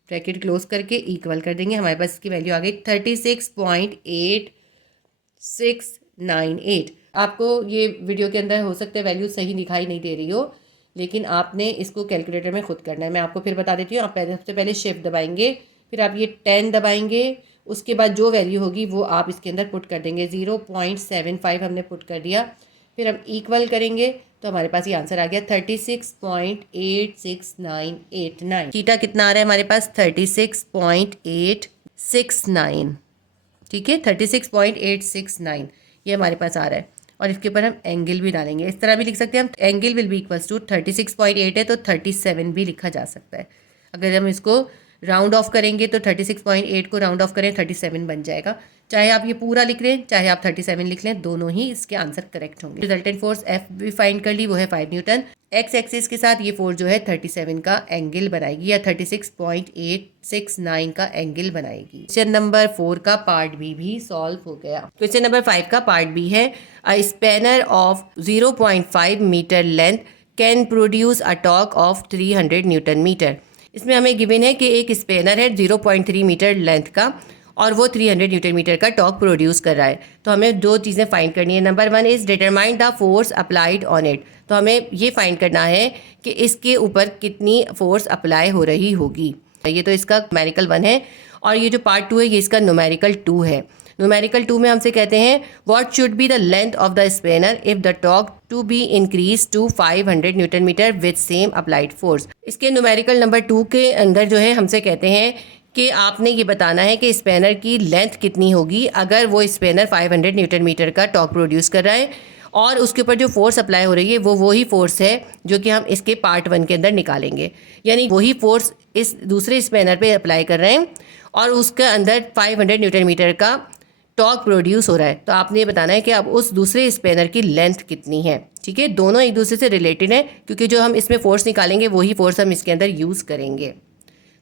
ब्रैकेट क्लोज करके इक्वल कर देंगे। हमारे पास इसकी वैल्यू आ गई 36.8698। आपको ये वीडियो के अंदर हो सकता है वैल्यू सही दिखाई नहीं दे रही हो, लेकिन आपने इसको कैलकुलेटर में खुद करना है। मैं आपको फिर बता देती हूँ। आप सबसे पहले शिफ्ट दबाएंगे, फिर आप ये 10 दबाएंगे, उसके बाद जो वैल्यू होगी वो आप इसके अंदर पुट कर देंगे। 0.75 हमने पुट कर दिया, फिर हम इक्वल करेंगे तो हमारे पास ये आंसर आ गया 36.86989। थीटा कितना आ रहा है हमारे पास 36.869। ठीक है, 36.869 ये हमारे पास आ रहा है। और इसके ऊपर हम एंगल भी डालेंगे, इस तरह भी लिख सकते हैं हम। Angle will be equals to 36.8 है तो 37 भी लिखा जा सकता है। अगर हम इसको राउंड ऑफ करेंगे तो 36.8 को राउंड ऑफ करें 37 बन जाएगा। चाहे आप ये पूरा लिख लें, चाहे आप 37 लिख लें, दोनों ही इसके आंसर करेक्ट होंगे। रिजल्टेंट फोर्स एफ भी फाइंड कर ली, वो है 5 न्यूटन। एक्स एक्सिस के साथ ये फोर्स जो है 37 का एंगल बनाएगी, या 36.869 का एंगल बनाएगी। क्वेश्चन नंबर 4 का पार्ट बी भी सॉल्व हो गया। क्वेश्चन नंबर 5 का पार्ट बी है, a spanner of 0.5 metre length can produce a torque of 300 newton metre. इसमें हमें गिवन है कि एक स्पैनर है 0.3 मीटर लेंथ का और वो 300 न्यूटन मीटर का टॉर्क प्रोड्यूस कर रहा है। तो हमें दो चीज़ें फाइंड करनी है। Number 1 is determine the force applied on it. तो हमें ये फाइंड करना है कि इसके ऊपर कितनी फोर्स अप्लाई हो रही होगी। ये तो इसका न्यूमेरिकल 1 है, और ये जो पार्ट 2 है ये इसका न्यूमेरिकल 2 है। न्यूमेरिकल 2 में हमसे कहते हैं what should be the length of the spanner if the torque to be increase to 500 newton metre with same applied force. इसके न्यूमेरिकल नंबर 2 के अंदर जो है हमसे कहते हैं कि आपने ये बताना है कि स्पैनर की लेंथ कितनी होगी अगर वो स्पैनर 500 न्यूटन मीटर का टॉर्क प्रोड्यूस कर रहा है, और उसके ऊपर जो फोर्स अप्लाई हो रही है वो वही फोर्स है जो कि हम इसके पार्ट 1 के अंदर निकालेंगे। यानी वही फोर्स इस दूसरे स्पैनर पे अप्लाई कर रहे हैं और उसके अंदर 500 न्यूटन मीटर का टॉर्क प्रोड्यूस हो रहा है। तो आपने ये बताना है कि अब उस दूसरे स्पैनर की लेंथ कितनी है। ठीक है, दोनों एक दूसरे से रिलेटेड है, क्योंकि जो हम इसमें फोर्स निकालेंगे वही फोर्स हम इसके अंदर यूज़ करेंगे।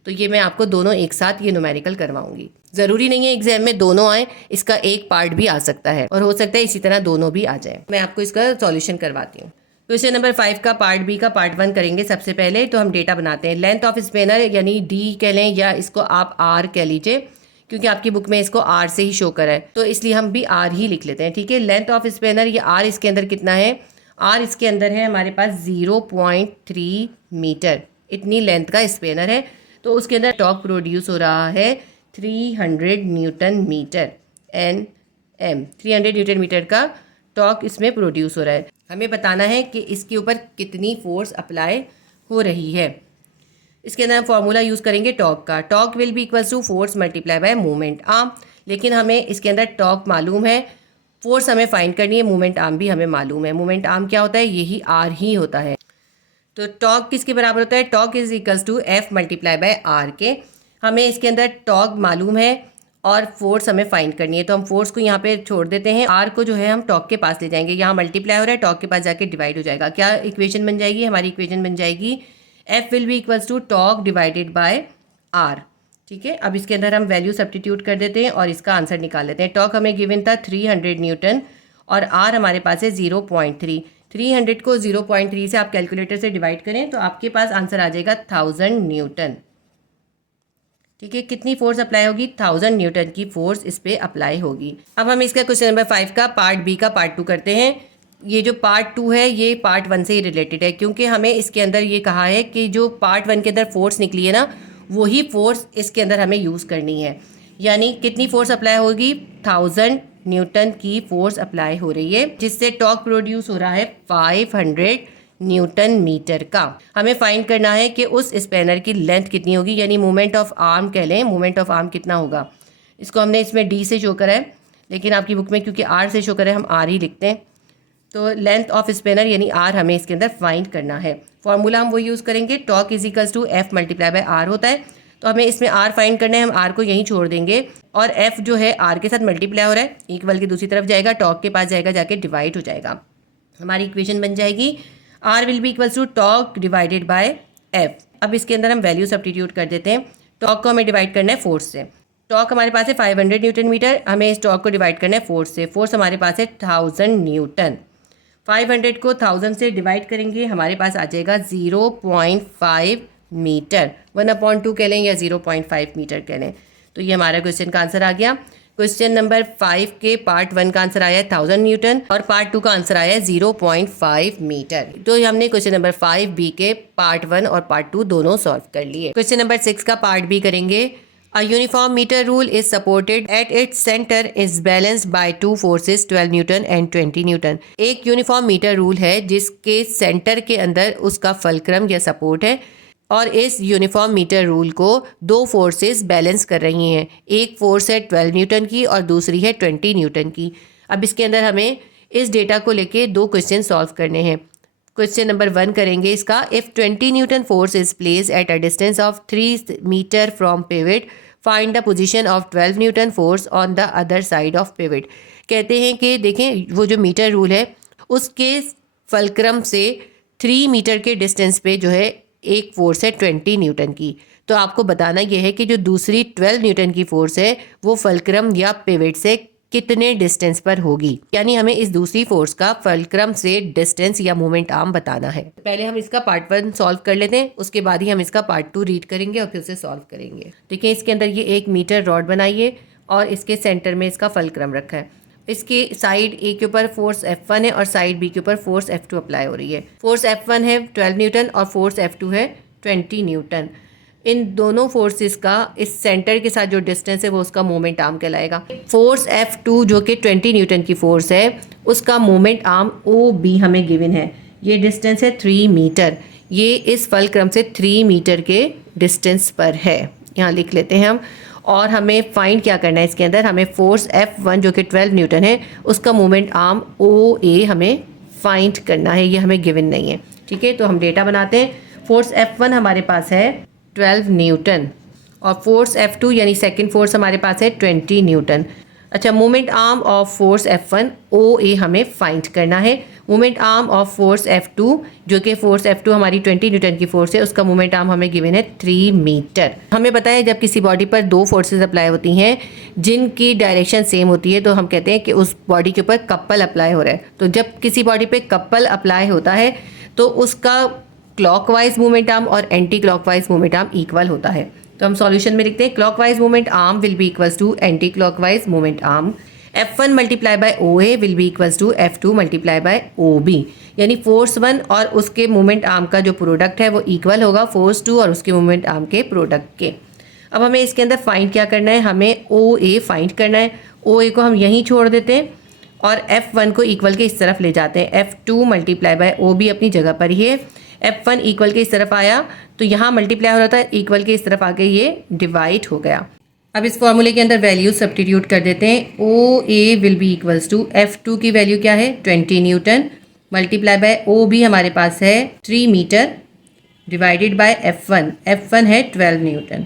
तो ये मैं आपको दोनों एक साथ ये न्यूमेरिकल करवाऊंगी। ज़रूरी नहीं है एग्जाम में दोनों आए, इसका एक पार्ट भी आ सकता है और हो सकता है इसी तरह दोनों भी आ जाए। मैं आपको इसका सॉल्यूशन करवाती हूँ। क्वेश्चन नंबर 5 का पार्ट बी का पार्ट 1 करेंगे। सबसे पहले तो हम डेटा बनाते हैं। लेंथ ऑफ स्पैनर यानी डी कह लें या इसको आप आर कह लीजिए, क्योंकि आपकी बुक में इसको आर से ही शो करा है, तो इसलिए हम भी आर ही लिख लेते हैं। ठीक है, लेंथ ऑफ स्पैनर ये आर इसके अंदर कितना है, आर इसके अंदर है हमारे पास 0.3 मीटर, इतनी लेंथ का स्पैनर है। तो उसके अंदर टॉर्क प्रोड्यूस हो रहा है 300 newton metre N M. 300 newton metre का टॉर्क इसमें प्रोड्यूस हो रहा है। हमें बताना है कि इसके ऊपर कितनी फोर्स अप्लाई हो रही है। इसके अंदर हम फॉर्मूला यूज़ करेंगे टॉर्क का। Torque will be equals to force multiply by moment arm. लेकिन हमें इसके अंदर टॉर्क मालूम है, फोर्स हमें फाइंड करनी है, मोमेंट आर्म भी हमें मालूम है। मोमेंट आर्म क्या होता है, यही आर ही होता है। तो टॉर्क किसके बराबर होता है, torque is equals to F multiply by R के। हमें इसके अंदर टॉर्क मालूम है और फोर्स हमें फाइंड करनी है, तो हम फोर्स को यहाँ पे छोड़ देते हैं, आर को जो है हम टॉर्क के पास ले जाएंगे। यहाँ मल्टीप्लाई हो रहा है, टॉर्क के पास जाके डिवाइड हो जाएगा। क्या इक्वेशन बन जाएगी हमारी, इक्वेशन बन जाएगी F will be equals to torque divided by R. ठीक है, अब इसके अंदर हम वैल्यू सब्स्टिट्यूट कर देते हैं और इसका आंसर निकाल लेते हैं। टॉर्क हमें गिवन था 300 न्यूटन और आर हमारे पास है 0.3। 300 को 0.3 से आप कैलकुलेटर से डिवाइड करें तो आपके पास आंसर आ जाएगा 1000 न्यूटन। ठीक है, कितनी फोर्स अप्लाई होगी, 1000 न्यूटन की फोर्स इस पे अप्लाई होगी। अब हम इसका क्वेश्चन नंबर 5 का पार्ट बी का पार्ट 2 करते हैं। ये जो पार्ट 2 है ये पार्ट 1 से ही रिलेटेड है, क्योंकि हमें इसके अंदर ये कहा है कि जो पार्ट 1 के अंदर फोर्स निकली है ना, वही फोर्स इसके अंदर हमें यूज़ करनी है। यानी कितनी फोर्स अप्लाई होगी, 1000 न्यूटन की फोर्स अप्लाई हो रही है, जिससे टॉर्क प्रोड्यूस हो रहा है 500 न्यूटन मीटर का। हमें फाइंड करना है कि उस स्पैनर की लेंथ कितनी होगी, यानी मोमेंट ऑफ आर्म कह लें, मोमेंट ऑफ आर्म कितना होगा। इसको हमने इसमें डी से शो करा है, लेकिन आपकी बुक में क्योंकि आर से शो करा है हम आर ही लिखते हैं। तो लेंथ ऑफ स्पैनर यानी आर हमें इसके अंदर फाइंड करना है। फॉर्मूला हम वो यूज़ करेंगे, torque is equals to F multiply by R होता है। तो हमें इसमें आर फाइंड करना है, हम आर को यहीं छोड़ देंगे और एफ जो है आर के साथ मल्टीप्लाई हो रहा है, इक्वल की दूसरी तरफ जाएगा, टॉर्क के पास जाएगा, जाके डिवाइड हो जाएगा। हमारी इक्वेशन बन जाएगी R will be equals to torque divided by F. अब इसके अंदर हम वैल्यू सब्स्टिट्यूट कर देते हैं। टॉर्क को हमें डिवाइड करना है फोर्स से। टॉर्क हमारे पास है 500 न्यूटन मीटर, हमें इस टॉर्क को डिवाइड करना है फोर्स से। फोर्स हमारे पास है 1000 न्यूटन। 500 को 1000 से डिवाइड करेंगे, हमारे पास आ जाएगा 0.5 मीटर। 1/2 कह लें या 0.5 मीटर कह लें। तो ये हमारा क्वेश्चन का आंसर आ गया। क्वेश्चन नंबर 5 के पार्ट 1 का आंसर आया है 1000 न्यूटन और पार्ट 2 का आंसर आया है 0.5 मीटर। तो हमने क्वेश्चन नंबर 5 बी के पार्ट 1 और पार्ट 2 दोनों सॉल्व कर लिए। क्वेश्चन नंबर 6 का पार्ट बी करेंगे। A uniform meter rule is supported at its center is balanced by two forces 12 Newton and 20 Newton. एक यूनिफॉर्म मीटर रूल है जिसके सेंटर के अंदर उसका फलक्रम या सपोर्ट है और इस यूनिफॉर्म मीटर रूल को दो फोर्सेस बैलेंस कर रही हैं। एक फोर्स है 12 न्यूटन की और दूसरी है 20 न्यूटन की। अब इसके अंदर हमें इस डेटा को लेके दो क्वेश्चन सॉल्व करने हैं। क्वेश्चन नंबर 1 करेंगे इसका। If 20 newton force is place at a distance of 3 metre from pivot, find the position of 12 newton force on the other side of pivot. कहते हैं कि देखें वो जो मीटर रूल है उसके फलक्रम से 3 मीटर के डिस्टेंस पे जो है एक फोर्स है 20 न्यूटन की। तो आपको बताना यह है कि जो दूसरी 12 न्यूटन की फोर्स है वो फलक्रम या पिवट से कितने डिस्टेंस पर होगी, यानी हमें इस दूसरी फोर्स का फलक्रम से डिस्टेंस या मोमेंट आर्म बताना है। पहले हम इसका पार्ट 1 सॉल्व कर लेते हैं, उसके बाद ही हम इसका पार्ट 2 रीड करेंगे और फिर उसे सॉल्व करेंगे। देखिए इसके अंदर ये 1 मीटर रॉड बनाइए और इसके सेंटर में इसका फलक्रम रखा है। इसके साइड ए के ऊपर फोर्स F1 है और साइड बी के ऊपर फोर्स F2 अप्लाई हो रही है। फोर्स F1 है 12 न्यूटन और फोर्स F2 है 20 न्यूटन। इन दोनों फोर्सेस का इस सेंटर के साथ जो डिस्टेंस है वो उसका मोमेंट आर्म कहलाएगा। फोर्स F2 जो कि 20 न्यूटन की फोर्स है उसका मोमेंट आर्म OB हमें गिवन है। ये डिस्टेंस है 3 मीटर। ये इस फलक्रम से 3 मीटर के डिस्टेंस पर है, यहाँ लिख लेते हैं हम। और हमें फाइंड क्या करना है इसके अंदर, हमें फोर्स F1 जो कि 12 न्यूटन है उसका मोमेंट आर्म OA हमें फाइंड करना है। ये हमें गिवन नहीं है, ठीक है। तो हम डेटा बनाते हैं। फोर्स F1 हमारे पास है 12 न्यूटन और फोर्स F2 यानी सेकंड फोर्स हमारे पास है 20 न्यूटन। अच्छा, moment arm of force F1 OA हमें फाइंड करना है। Moment arm of force F2 जो कि फोर्स F2 हमारी 20 न्यूटन की फोर्स है उसका मोमेंट आर्म हमें गिवन है 3 मीटर। हमें पता है जब किसी बॉडी पर दो फोर्सेस अप्लाई होती हैं जिनकी डायरेक्शन सेम होती है तो हम कहते हैं कि उस बॉडी के ऊपर कपल अप्लाई हो रहा है। तो जब किसी बॉडी पे कपल अप्लाई होता है तो उसका क्लॉकवाइज मोमेंट आर्म और anti clockwise moment arm equal होता है। तो हम सॉल्यूशन में लिखते हैं clockwise moment arm will be equals to anti clockwise moment arm. F1 multiply by OA will be equals to F2 multiply by OB, यानी force 1 और उसके मोमेंट आर्म का जो प्रोडक्ट है वो इक्वल होगा फोर्स 2 और उसके मोमेंट आर्म के प्रोडक्ट के। अब हमें इसके अंदर फाइंड क्या करना है, हमें OA फाइंड करना है। OA को हम यहीं छोड़ देते हैं और F1 को इक्वल के इस तरफ ले जाते हैं। F2 मल्टीप्लाई बाय OB अपनी जगह पर ही है। F1 इक्वल के इस तरफ आया तो यहाँ मल्टीप्लाई हो रहा था, इक्वल के इस तरफ आके ये डिवाइड हो गया। अब इस फॉर्मूले के अंदर वैल्यू सब्स्टिट्यूट कर देते हैं। OA will be equals to F2 की वैल्यू क्या है 20 न्यूटन मल्टीप्लाई बाय OB हमारे पास है 3 मीटर डिवाइडेड बाय F1 है 12 न्यूटन।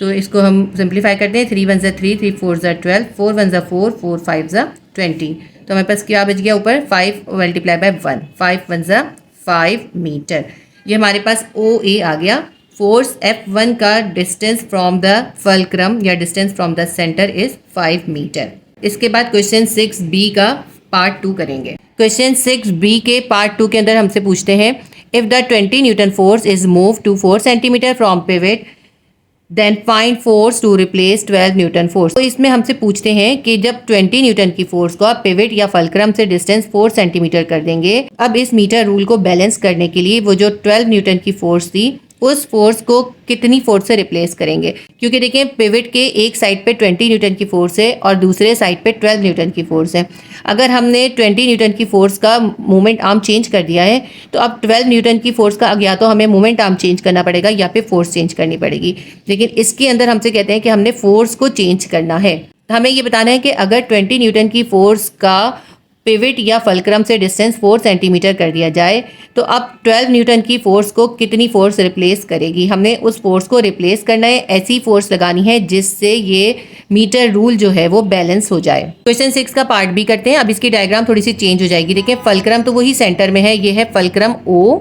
तो इसको हम सिंप्लीफाई करते हैं। 3 1 3, 3 4 12, 4 1 4, 4 5 20। तो हमारे पास क्या बच गया ऊपर 5 मल्टीप्लाई बाय 1, 5 1 5 मीटर। ये हमारे पास OA आ गया। फोर्स F1 का डिस्टेंस फ्रॉम द फलक्रम या distance from the centre is 5 metre. इसके बाद क्वेश्चन 6B का पार्ट 2 करेंगे। क्वेश्चन 6B के पार्ट 2 के अंदर हमसे पूछते हैं if the 20 newton force is move to 4 centimetre from pivot then find force to replace 12 newton force. तो इसमें हमसे पूछते हैं कि जब 20 न्यूटन की फोर्स को आप पिवट या फलक्रम से डिस्टेंस 4 सेंटीमीटर कर देंगे, अब इस मीटर रूल को बैलेंस करने के लिए वो जो 12 न्यूटन की फोर्स थी उस फोर्स को कितनी फोर्स से रिप्लेस करेंगे, क्योंकि देखिए पिवट के एक साइड पे 20 न्यूटन की फोर्स है और दूसरे साइड पे 12 न्यूटन की फोर्स है। अगर हमने 20 न्यूटन की फोर्स का मोमेंट आर्म चेंज कर दिया है तो अब 12 न्यूटन की फोर्स का या तो हमें मोमेंट आर्म चेंज करना पड़ेगा या फिर फोर्स चेंज करनी पड़ेगी। लेकिन इसके अंदर हमसे कहते हैं कि हमने फोर्स को चेंज करना है। हमें ये बताना है कि अगर 20 न्यूटन की फोर्स का पिवट या फल्क्रम से डिस्टेंस 4 सेंटीमीटर कर दिया जाए तो अब 12 न्यूटन की फोर्स को कितनी फोर्स रिप्लेस करेगी। हमने उस फोर्स को रिप्लेस करना है, ऐसी फोर्स लगानी है जिससे ये मीटर रूल जो है वो बैलेंस हो जाए। क्वेश्चन 6 का पार्ट बी करते हैं। अब इसकी डायग्राम थोड़ी सी चेंज हो जाएगी। देखिए फल्क्रम तो वही सेंटर में है, ये है फल्क्रम ओ,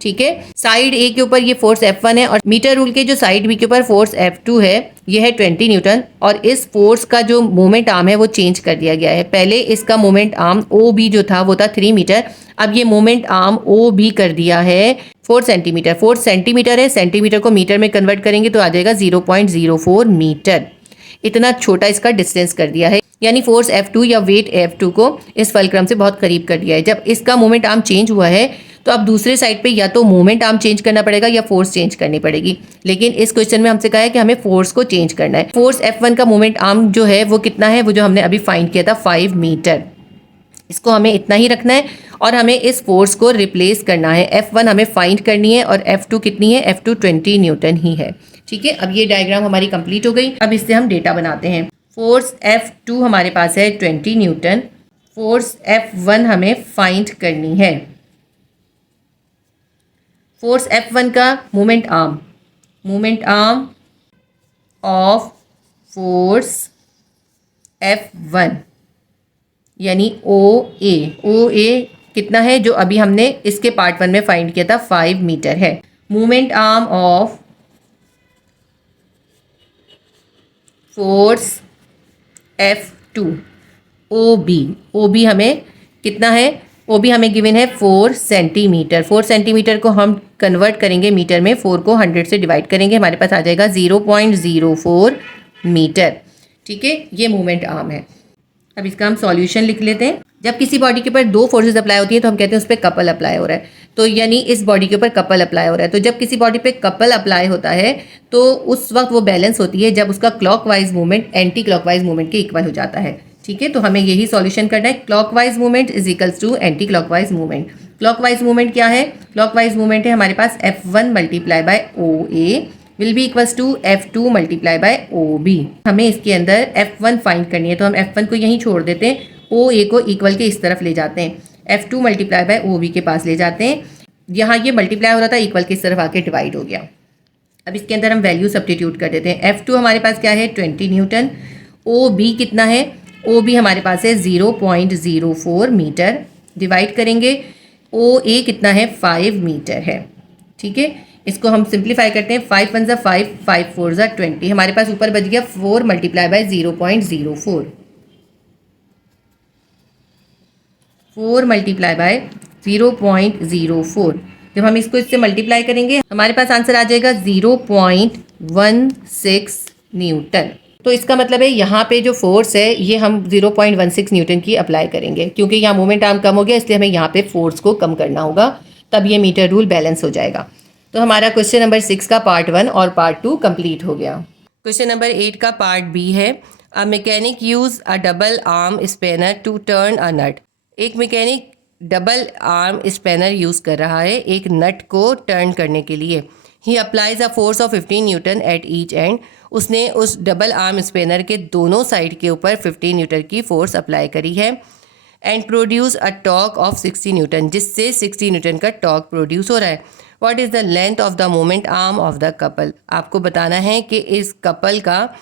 ठीक है। साइड ए के ऊपर ये फोर्स F1 है और मीटर रूल के जो साइड बी के ऊपर फोर्स F2 है, ये है 20 न्यूटन। और इस फोर्स का जो मोमेंट आर्म है वो चेंज कर दिया गया है। पहले इसका मोमेंट आर्म OB जो था वो था 3 मीटर, अब ये मोमेंट आर्म OB कर दिया है 4 सेंटीमीटर। 4 सेंटीमीटर है, सेंटीमीटर को मीटर में कन्वर्ट करेंगे तो आ जाएगा 0.04 मीटर। इतना छोटा इसका डिस्टेंस कर दिया है, यानी फोर्स F2 या वेट F2 को इस फल्क्रम से बहुत करीब कर दिया है। जब इसका मोमेंट आर्म चेंज हुआ है तो अब दूसरे साइड पे या तो मोमेंट आर्म चेंज करना पड़ेगा या फोर्स चेंज करनी पड़ेगी। लेकिन इस क्वेश्चन में हमसे कहा है कि हमें फोर्स को चेंज करना है। फोर्स F1 का मोमेंट आर्म जो है वो कितना है, वो जो हमने अभी फाइंड किया था 5 मीटर, इसको हमें इतना ही रखना है और हमें इस फोर्स को रिप्लेस करना है। F1 हमें फाइंड करनी है और F2 कितनी है, F2 20 न्यूटन ही है, ठीक है। अब ये डायग्राम हमारी कंप्लीट हो गई। अब इससे हम डेटा बनाते हैं। फोर्स F2 हमारे पास है 20 न्यूटन, फोर्स F1 हमें फाइंड करनी है। फोर्स F1 का moment arm of force F1 यानी OA कितना है, जो अभी हमने इसके पार्ट 1 में फाइंड किया था 5 मीटर है। Moment arm of force F2 OB हमें कितना है, OB हमें गिवन है 4 सेंटीमीटर। 4 सेंटीमीटर को हम कन्वर्ट करेंगे मीटर में, 4 को 100 से डिवाइड करेंगे, हमारे पास आ जाएगा 0.04 मीटर, ठीक है। ये मोमेंट आर्म है। अब इसका हम सॉल्यूशन लिख लेते हैं। जब किसी बॉडी के ऊपर दो फोर्सेस अप्लाई होती है तो हम कहते हैं उस पर कपल अप्लाई हो रहा है, तो यानी इस बॉडी के ऊपर कपल अप्लाई हो रहा है। तो जब किसी बॉडी पे कपल अप्लाई होता है तो उस वक्त वो बैलेंस होती है जब उसका clockwise movement anti clockwise movement के इक्वल हो जाता है, ठीक है। तो हमें यही सॉल्यूशन करना है। Clockwise movement is equals to anti clockwise movement. Clockwise movement क्या है, क्लॉकवाइज मूवमेंट है हमारे पास F1 multiply by OA will be equals to F2 multiply by OB। हमें इसके अंदर F1 फाइंड करनी है तो हम F1 को यहीं छोड़ देते हैं, OA को इक्वल के इस तरफ ले जाते हैं, F2 मल्टीप्लाई बाय OB के पास ले जाते हैं। यहाँ ये मल्टीप्लाई हो रहा था, इक्वल के इस तरफ आके डिवाइड हो गया। अब इसके अंदर हम वैल्यू सब्स्टिट्यूट कर देते हैं। F2 हमारे पास क्या है 20 न्यूटन, OB कितना है, OB हमारे पास है 0.04 मीटर, डिवाइड करेंगे OA कितना है 5 मीटर है, ठीक है। इसको हम सिंप्लीफाई करते हैं, 5 1 5, 5 4 20, हमारे पास ऊपर बच गया 4 मल्टीप्लाई बाय 0.04, 4 मल्टीप्लाई बाय 0.04। जब हम इसको इससे मल्टीप्लाई करेंगे हमारे पास आंसर आ जाएगा 0.16 न्यूटन। तो इसका मतलब है यहाँ पे जो फोर्स है ये हम 0.16 न्यूटन की अप्लाई करेंगे, क्योंकि यहाँ मोमेंट आर्म कम हो गया इसलिए हमें यहाँ पे फोर्स को कम करना होगा, तब ये मीटर रूल बैलेंस हो जाएगा। तो हमारा क्वेश्चन नंबर 6 का पार्ट 1 और पार्ट 2 कंप्लीट हो गया। क्वेश्चन नंबर 8 का पार्ट बी है, a mechanic use a double arm spanner to turn a nut. एक mechanic double arm spanner use कर रहा है एक नट को टर्न करने के लिए। He applies a force of 15 newton at each end. उसने उस डबल आर्म स्पैनर के दोनों साइड के ऊपर 15 न्यूटन की फोर्स अप्लाई करी है and produce a torque of 60 Newton, जिससे 60 न्यूटन का टॉर्क प्रोड्यूस हो रहा है। What is the length of the moment arm of the couple. आपको बताना है कि इस कपल का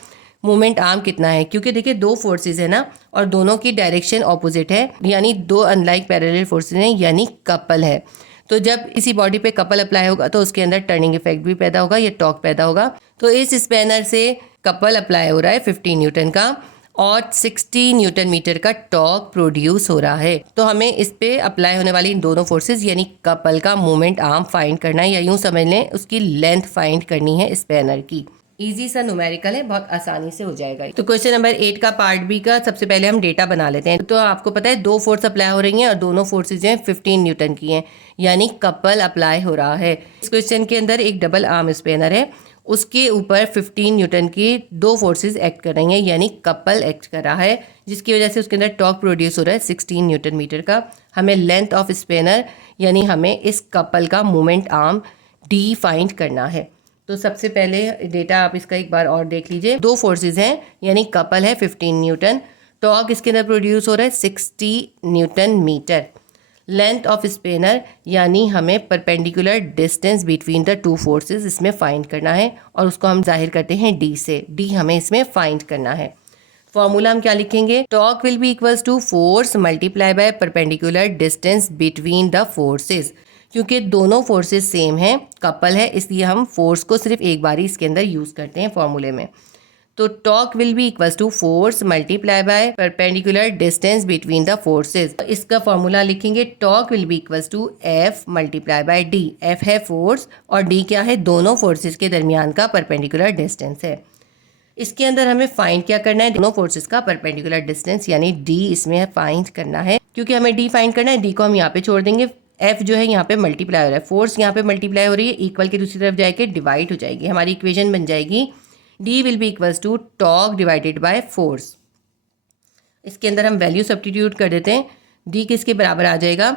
मोमेंट आर्म कितना है, क्योंकि देखिए दो फोर्सेस है ना और दोनों की डायरेक्शन ऑपोजिट है, यानी दो अनलाइक पैरेलल फोर्सेस हैं, यानी कपल है। तो जब किसी बॉडी पे कपल अप्लाई होगा तो उसके अंदर टर्निंग इफेक्ट भी पैदा होगा, या टॉर्क पैदा होगा। तो इस स्पैनर से कपल अप्लाई हो रहा है 15 न्यूटन का और 60 न्यूटन मीटर का टॉर्क प्रोड्यूस हो रहा है। तो हमें इस पे अप्लाई होने वाली इन दोनों फोर्सेस यानी कपल का मोमेंट आर्म फाइंड करना है, या यूँ समझ लें उसकी लेंथ फाइंड करनी है स्पैनर की। इजी सा न्यूमेरिकल है, बहुत आसानी से हो जाएगा। तो क्वेश्चन नंबर 8 का पार्ट बी का सबसे पहले हम डेटा बना लेते हैं। तो आपको पता है 2 फोर्स अप्लाई हो रही हैं और दोनों फोर्सेज जो हैं 15 न्यूटन की हैं, यानी कपल अप्लाई हो रहा है। इस क्वेश्चन के अंदर एक डबल आर्म स्पेनर है, उसके ऊपर 15 न्यूटन की 2 फोर्सेज एक्ट कर रही हैं, यानी कपल एक्ट कर रहा है, जिसकी वजह से उसके अंदर टॉर्क प्रोड्यूस हो रहा है 16 न्यूटन मीटर का। हमें लेंथ ऑफ स्पेनर यानी हमें इस कपल का मोमेंट आर्म डी फाइंड करना है। तो सबसे पहले डेटा आप इसका एक बार और देख लीजिए। 2 फोर्सेज हैं यानी कपल है 15 न्यूटन, टॉर्क इसके अंदर प्रोड्यूस हो रहा है 60 newton metre. Length of spanner यानी हमें perpendicular distance between the 2 forces इसमें फाइंड करना है और उसको हम जाहिर करते हैं डी से। डी हमें इसमें फाइंड करना है। फॉर्मूला हम क्या लिखेंगे? Torque will be equals to force multiply by perpendicular distance between the forces. क्योंकि दोनों फोर्सेस सेम हैं, कपल है, इसलिए हम फोर्स को सिर्फ एक बार ही इसके अंदर यूज़ करते हैं फॉर्मूले में। तो torque will be equals to force multiply by perpendicular distance between the forces. इसका फॉर्मूला लिखेंगे, torque will be equals to F multiply by D. F है फोर्स और डी क्या है? दोनों फोर्सेस के दरमियान का परपेंडिकुलर डिस्टेंस है। इसके अंदर हमें फाइंड क्या करना है? दोनों फोर्सेस का परपेंडिकुलर डिस्टेंस यानी डी इसमें फाइंड करना है। क्योंकि हमें डी फाइंड करना है, डी को हम यहाँ पे छोड़ देंगे। एफ जो है यहाँ पे मल्टीप्लाई हो रहा है, फोर्स यहाँ पे मल्टीप्लाई हो रही है, इक्वल के दूसरी तरफ जाके डिवाइड हो जाएगी। हमारी इक्वेशन बन जाएगी D will be equals to torque divided by force. इसके अंदर हम वैल्यू सब्स्टिट्यूट कर देते हैं। डी किसके बराबर आ जाएगा?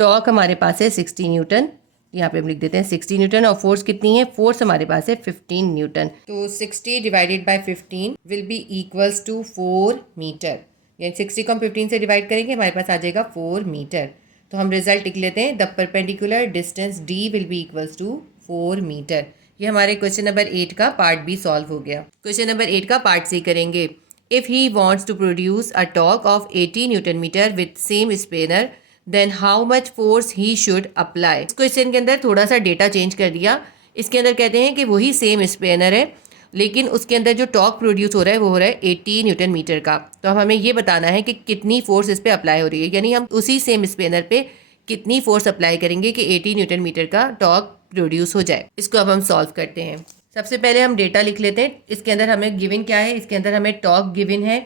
टॉर्क हमारे पास है 60 न्यूटन, यहाँ पे हम लिख देते हैं 60 न्यूटन, और फोर्स कितनी है? फोर्स हमारे पास है 15 न्यूटन। तो 60 divided by 15 will be equals to 4 metre. यानी 60 को हम 15 से डिवाइड करेंगे, हमारे पास आ जाएगा 4 मीटर। तो हम रिजल्ट लिख लेते हैं, the perpendicular distance D will be equals to 4 metre. ये हमारे क्वेश्चन नंबर 8 का पार्ट बी सॉल्व हो गया। क्वेश्चन नंबर 8 का पार्ट सी करेंगे। If he wants to produce a torque of 80 newton metre with same spanner, then how much force he should apply. इस question के अंदर थोड़ा सा डेटा चेंज कर दिया। इसके अंदर कहते हैं कि वही सेम स्पेनर है, लेकिन उसके अंदर जो टॉर्क प्रोड्यूस हो रहा है वो हो रहा है 80 न्यूटन मीटर का। तो अब हमें ये बताना है कि कितनी फोर्स इस पर अप्लाई हो रही है, यानी हम उसी सेम स्पेनर पे कितनी फोर्स अप्लाई करेंगे कि 80 न्यूटन मीटर का टॉर्क प्रोड्यूस हो जाए। इसको अब हम सॉल्व करते हैं। सबसे पहले हम डेटा लिख लेते हैं। इसके अंदर हमें गिवन क्या है? इसके अंदर हमें टॉर्क गिवन है,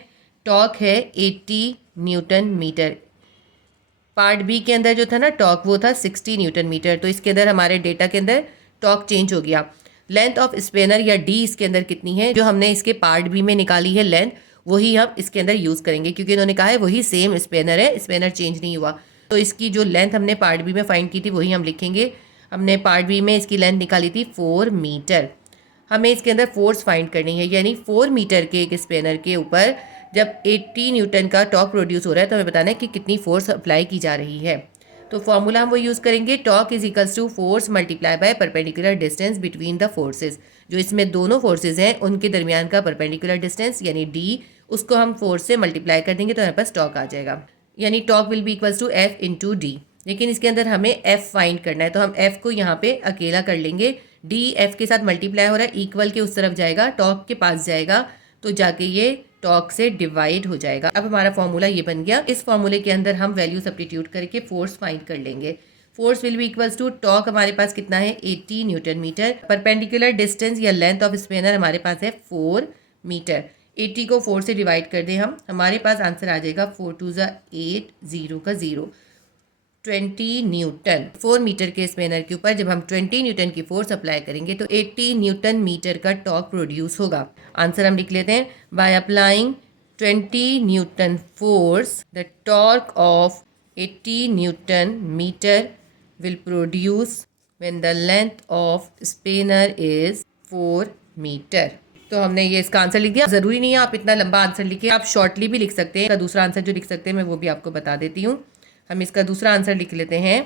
टॉर्क है 80 न्यूटन मीटर। पार्ट बी के अंदर जो था ना टॉर्क, वो था 60 न्यूटन मीटर। तो इसके अंदर हमारे डेटा के अंदर टॉर्क चेंज हो गया। लेंथ ऑफ स्पेनर या डी इसके अंदर कितनी है? जो हमने इसके पार्ट बी में निकाली है लेंथ, वही हम इसके अंदर यूज़ करेंगे, क्योंकि इन्होंने कहा है वही सेम स्पेनर है, स्पेनर चेंज नहीं हुआ। तो इसकी जो लेंथ हमने पार्ट बी में फाइंड की थी वही हम लिखेंगे। हमने पार्ट बी में इसकी लेंथ निकाली थी 4 मीटर। हमें इसके अंदर फोर्स फाइंड करनी है, यानी 4 मीटर के एक स्पेनर के ऊपर जब 80 न्यूटन का टॉर्क प्रोड्यूस हो रहा है तो हमें बताना है कि कितनी फोर्स अप्लाई की जा रही है। तो फॉर्मूला हम वो यूज़ करेंगे, torque is equals to force multiply by perpendicular distance between the forces. जो इसमें दोनों फोर्सेज हैं उनके दरमियान का परपेंडिकुलर डिस्टेंस यानी डी, उसको हम फोर्स से मल्टीप्लाई कर देंगे तो हमारे पास टॉर्क आ जाएगा। यानी torque will be equals to F into D. लेकिन इसके अंदर हमें एफ फाइंड करना है, तो हम एफ को यहाँ पे अकेला कर लेंगे। डी एफ के साथ मल्टीप्लाई हो रहा है, इक्वल के उस तरफ जाएगा, टॉर्क के पास जाएगा, तो जाके ये टॉर्क से डिवाइड हो जाएगा। अब हमारा फॉर्मूला ये बन गया। इस फॉर्मूले के अंदर हम वैल्यू सब्स्टिट्यूट करके फोर्स फाइंड कर लेंगे। Force will be equals to, torque हमारे पास कितना है 80 न्यूटन मीटर, परपेंडिकुलर डिस्टेंस या लेंथ ऑफ स्पेनर हमारे पास है 4 मीटर। 80 को 4 से डिवाइड कर दें हम, हमारे पास आंसर आ जाएगा 4 2 ज़ा 8, 0 का 0, 20 न्यूटन। 4 मीटर के स्पेनर के ऊपर जब हम 20 न्यूटन की फोर्स अप्लाई करेंगे तो 80 न्यूटन मीटर का टॉर्क प्रोड्यूस होगा। आंसर हम लिख लेते हैं, by applying 20 newton force the torque of 80 newton metre will produce when the length of spanner is 4 metre. तो हमने ये इसका आंसर लिख दिया। ज़रूरी नहीं है आप इतना लंबा आंसर लिखिए, आप शॉर्टली भी लिख सकते हैं। दूसरा आंसर जो लिख सकते हैं मैं वो भी आपको बता देती हूँ। हम इसका दूसरा आंसर लिख लेते हैं,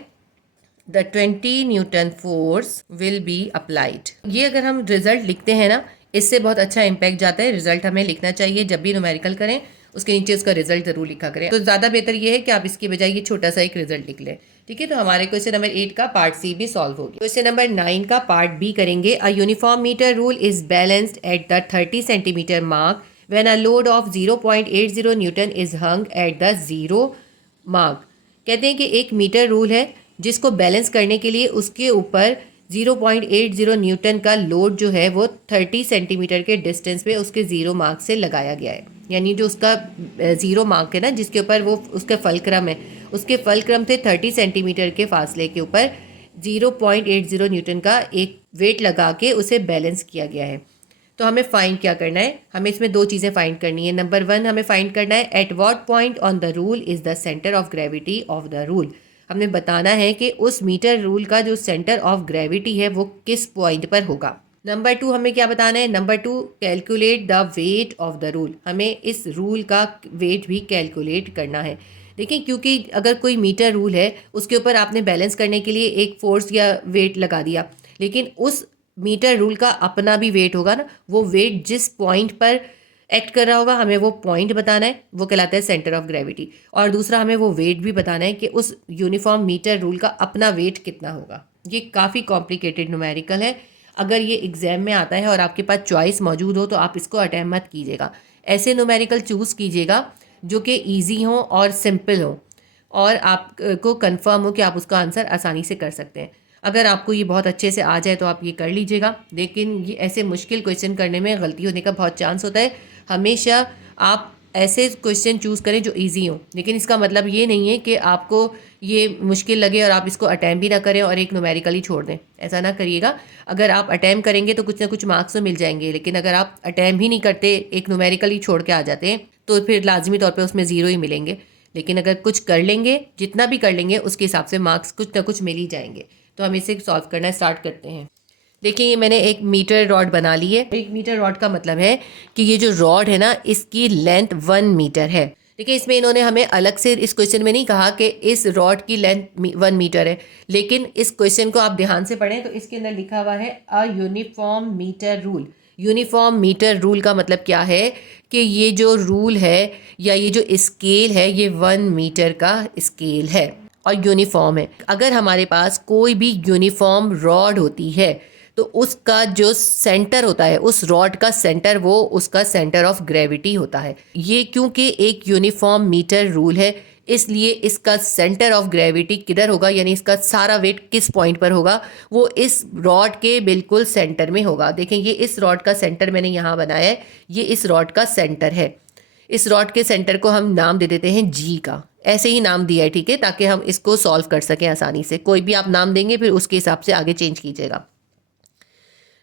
the 20 newton force will be applied. ये अगर हम रिजल्ट लिखते हैं ना, इससे बहुत अच्छा इम्पैक्ट जाता है। रिजल्ट हमें लिखना चाहिए, जब भी न्यूमेरिकल करें उसके नीचे उसका रिजल्ट जरूर लिखा करें। तो ज़्यादा बेहतर ये है कि आप इसकी बजाय ये छोटा सा एक रिजल्ट लिख लें। ठीक है, तो हमारे क्वेश्चन नंबर 8 का पार्ट सी भी सॉल्व हो गया। क्वेश्चन नंबर 9 का पार्ट बी करेंगे। A uniform metre rule is balanced at the 30 centimetre mark when a load of 0.80 newton is hung at the 0 mark. कहते हैं कि एक मीटर रूल है जिसको बैलेंस करने के लिए उसके ऊपर 0.80 न्यूटन का लोड जो है वो 30 सेंटीमीटर के डिस्टेंस पे उसके 0 मार्क से लगाया गया है। यानी जो उसका 0 मार्क है ना, जिसके ऊपर वो उसका फलक्रम है, उसके फलक्रम से 30 सेंटीमीटर के फासले के ऊपर 0.80 न्यूटन का एक वेट लगा के उसे बैलेंस किया गया है। तो हमें फाइंड क्या करना है, हमें इसमें दो चीज़ें फाइंड करनी है। नंबर 1 हमें फाइंड करना है at what point on the rule is the centre of gravity of the rule. हमने बताना है कि उस मीटर रूल का जो सेंटर ऑफ ग्रेविटी है वो किस पॉइंट पर होगा। नंबर 2 हमें क्या बताना है, number 2 calculate the weight of the rule. हमें इस रूल का वेट भी कैलकुलेट करना है। देखिए, क्योंकि अगर कोई मीटर रूल है उसके ऊपर आपने बैलेंस करने के लिए एक फोर्स या वेट लगा दिया, लेकिन उस मीटर रूल का अपना भी वेट होगा ना, वो वेट जिस पॉइंट पर एक्ट कर रहा होगा हमें वो पॉइंट बताना है, वो कहलाता है सेंटर ऑफ ग्रेविटी। और दूसरा हमें वो वेट भी बताना है कि उस यूनिफॉर्म मीटर रूल का अपना वेट कितना होगा। ये काफ़ी कॉम्प्लिकेटेड न्यूमेरिकल है। अगर ये एग्जाम में आता है और आपके पास चॉइस मौजूद हो तो आप इसको अटेम्प्ट मत कीजिएगा। ऐसे न्यूमेरिकल चूज़ कीजिएगा जो कि ईजी हो और सिंपल हो और आपको कंफर्म हो कि आप उसका आंसर आसानी से कर सकते हैं। अगर आपको ये बहुत अच्छे से आ जाए तो आप ये कर लीजिएगा, लेकिन ये ऐसे मुश्किल क्वेश्चन करने में गलती होने का बहुत चांस होता है। हमेशा आप ऐसे क्वेश्चन चूज़ करें जो इजी हो, लेकिन इसका मतलब ये नहीं है कि आपको ये मुश्किल लगे और आप इसको अटैम्प्ट भी ना करें और एक न्यूमेरिकल ही छोड़ दें। ऐसा ना करिएगा। अगर आप अटैम्प्ट करेंगे तो कुछ ना कुछ मार्क्स तो मिल जाएंगे, लेकिन अगर आप अटैम्प्ट ही नहीं करते, एक न्यूमेरिकल ही छोड़ के आ जाते हैं, तो फिर लाजमी तौर पर उसमें 0 ही मिलेंगे। लेकिन अगर कुछ कर लेंगे, जितना भी कर लेंगे उसके हिसाब से मार्क्स कुछ ना कुछ मिल ही जाएंगे। तो हम इसे सॉल्व करना स्टार्ट करते हैं। देखिए, ये मैंने एक मीटर रॉड बना ली है। एक मीटर रॉड का मतलब है कि ये जो रॉड है ना, इसकी लेंथ 1 मीटर है। देखिए, इसमें इन्होंने हमें अलग से इस क्वेश्चन में नहीं कहा कि इस रॉड की लेंथ 1 मीटर है, लेकिन इस क्वेश्चन को आप ध्यान से पढ़ें तो इसके अंदर लिखा हुआ है a uniform metre rule. Uniform metre rule का मतलब क्या है कि ये जो रूल है या ये जो स्केल है ये 1 मीटर का स्केल है और यूनिफॉर्म है। अगर हमारे पास कोई भी यूनिफॉर्म रॉड होती है तो उसका जो सेंटर होता है, उस रॉड का सेंटर, वो उसका सेंटर ऑफ ग्रेविटी होता है। ये क्योंकि एक यूनिफॉर्म मीटर रूल है, इसलिए इसका सेंटर ऑफ ग्रेविटी किधर होगा, यानी इसका सारा वेट किस पॉइंट पर होगा, वो इस रॉड के बिल्कुल सेंटर में होगा। देखें, ये इस रॉड का सेंटर मैंने यहाँ बनाया है, ये इस रॉड का सेंटर है। इस रॉड के सेंटर को हम नाम दे देते हैं जी का। ऐसे ही नाम दिया है, ठीक है, ताकि हम इसको सॉल्व कर सकें आसानी से। कोई भी आप नाम देंगे फिर उसके हिसाब से आगे चेंज कीजिएगा।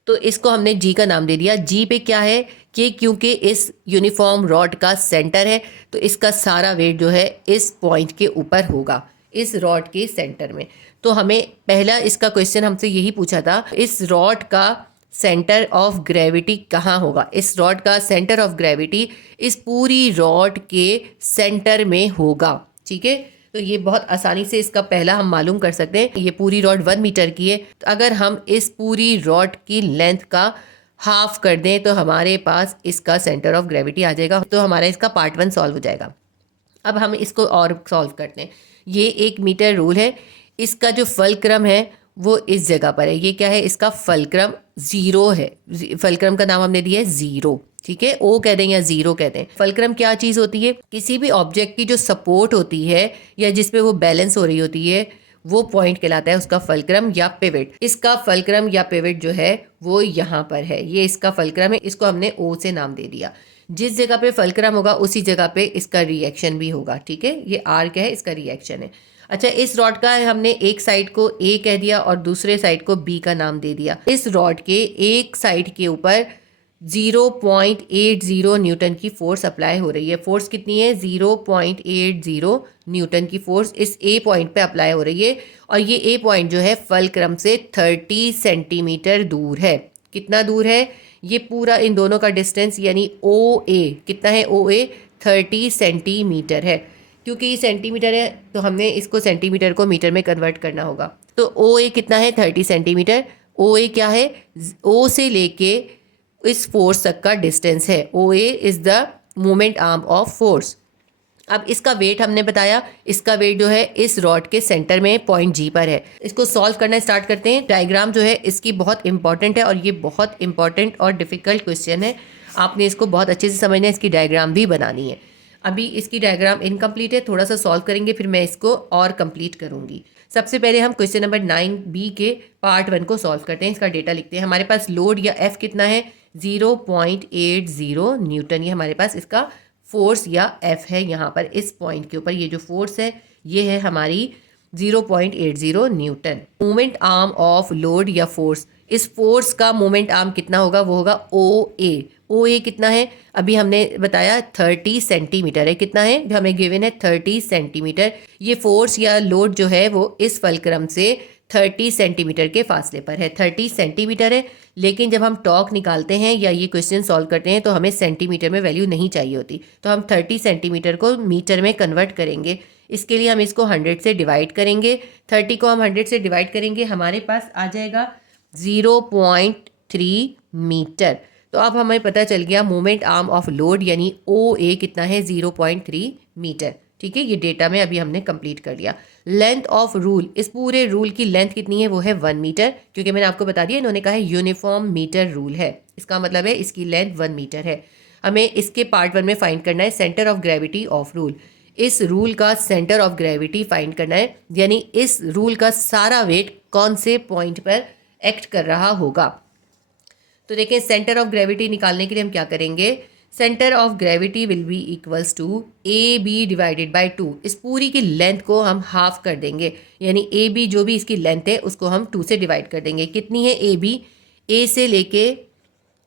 तो इसको हमने जी का नाम दे दिया। जी पे क्या है कि क्योंकि इस यूनिफॉर्म रॉड का सेंटर है तो इसका सारा वेट जो है इस पॉइंट के ऊपर होगा, इस रॉड के सेंटर में। तो हमें पहला इसका क्वेश्चन हमसे यही पूछा था, इस रॉड का सेंटर ऑफ ग्रेविटी कहाँ होगा। इस रॉड का सेंटर ऑफ ग्रेविटी इस पूरी रॉड के सेंटर में होगा, ठीक है। तो ये बहुत आसानी से इसका पहला हम मालूम कर सकते हैं। ये पूरी रॉड 1 मीटर की है, तो अगर हम इस पूरी रॉड की लेंथ का हाफ कर दें तो हमारे पास इसका सेंटर ऑफ ग्रेविटी आ जाएगा। तो हमारा इसका पार्ट 1 सॉल्व हो जाएगा। अब हम इसको और सॉल्व करते हैं। ये 1 मीटर रूल है, इसका जो फलक्रम है वो इस जगह पर है। ये क्या है, इसका फलक्रम 0 है। फलक्रम का नाम हमने दिया है 0, ठीक है, ओ कह दें या 0 कह दें। फलक्रम क्या चीज़ होती है, किसी भी ऑब्जेक्ट की जो सपोर्ट होती है या जिस पे वो बैलेंस हो रही होती है, वो पॉइंट कहलाता है उसका फलक्रम या पिवट। इसका फलक्रम या पिवट जो है वो यहाँ पर है, ये इसका फलक्रम है। इसको हमने ओ से नाम दे दिया। जिस जगह पे फलक्रम होगा उसी जगह पे इसका रिएक्शन भी होगा, ठीक है। ये आर क्या है, इसका रिएक्शन है। अच्छा, इस रॉड का हमने एक साइड को ए कह दिया और दूसरे साइड को बी का नाम दे दिया। इस रॉड के एक साइड के ऊपर 0.80 न्यूटन की फोर्स अप्लाई हो रही है। फोर्स कितनी है, 0.80 न्यूटन की फोर्स इस ए पॉइंट पे अप्लाई हो रही है। और ये ए पॉइंट जो है फलक्रम से 30 सेंटीमीटर दूर है। कितना दूर है, ये पूरा इन दोनों का डिस्टेंस यानी ओ ए कितना है, ओ ए 30 सेंटीमीटर है। क्योंकि ये सेंटीमीटर है तो हमने इसको सेंटीमीटर को मीटर में कन्वर्ट करना होगा। तो ओ ए कितना है, 30 सेंटीमीटर। ओ ए क्या है, ओ से लेके इस फोर्स तक का डिस्टेंस है। O A is the moment arm of force. अब इसका वेट हमने बताया, इसका वेट जो है इस रॉड के सेंटर में पॉइंट जी पर है। इसको सॉल्व करना स्टार्ट करते हैं। डायग्राम जो है इसकी बहुत इंपॉर्टेंट है और ये बहुत इंपॉर्टेंट और डिफ़िकल्ट क्वेश्चन है। आपने इसको बहुत अच्छे से समझना है, इसकी डायग्राम भी बनानी है। अभी इसकी डायग्राम इनकम्प्लीट है, थोड़ा सा सॉल्व करेंगे फिर मैं इसको और कंप्लीट करूँगी। सबसे पहले हम क्वेश्चन नंबर 9B के पार्ट 1 को सॉल्व करते हैं। इसका डेटा लिखते हैं। हमारे पास लोड या F कितना है 0.80 न्यूटन। ये हमारे पास इसका फोर्स या F है। यहाँ पर इस पॉइंट के ऊपर ये जो फोर्स है ये है हमारी 0.80 Newton. Moment arm of load या फोर्स, इस फोर्स का मोमेंट आर्म कितना होगा वो होगा OA। OA कितना है अभी हमने बताया 30 सेंटीमीटर है। कितना है जो हमें गिवन है 30 सेंटीमीटर। ये फोर्स या लोड जो है वो इस फलक्रम से 30 सेंटीमीटर के फासले पर है। 30 सेंटीमीटर है, लेकिन जब हम टॉर्क निकालते हैं या ये क्वेश्चन सॉल्व करते हैं तो हमें सेंटीमीटर में वैल्यू नहीं चाहिए होती, तो हम 30 सेंटीमीटर को मीटर में कन्वर्ट करेंगे। इसके लिए हम इसको 100 से डिवाइड करेंगे। 30 को हम 100 से डिवाइड करेंगे, हमारे पास आ जाएगा 0.3 मीटर। तो अब हमें पता चल गया मोमेंट आर्म ऑफ लोड यानी OA कितना है 0.3 मीटर। ठीक है, ये डेटा में अभी हमने कंप्लीट कर लिया। लेंथ ऑफ रूल, इस पूरे रूल की लेंथ कितनी है वो है 1 मीटर, क्योंकि मैंने आपको बता दिया इन्होंने कहा है यूनिफॉर्म मीटर रूल है। इसका मतलब है इसकी लेंथ 1 मीटर है। हमें इसके पार्ट 1 में फाइंड करना है centre of gravity of rule. इस रूल का सेंटर ऑफ ग्रेविटी फाइंड करना है, यानी इस रूल का सारा वेट कौन से पॉइंट पर एक्ट कर रहा होगा। तो देखें, सेंटर ऑफ ग्रेविटी निकालने के लिए हम क्या करेंगे, centre of gravity will be equals to AB divided by 2। इस पूरी की लेंथ को हम हाफ कर देंगे, यानी AB जो भी इसकी लेंथ है उसको हम 2 से डिवाइड कर देंगे। कितनी है AB, A से लेके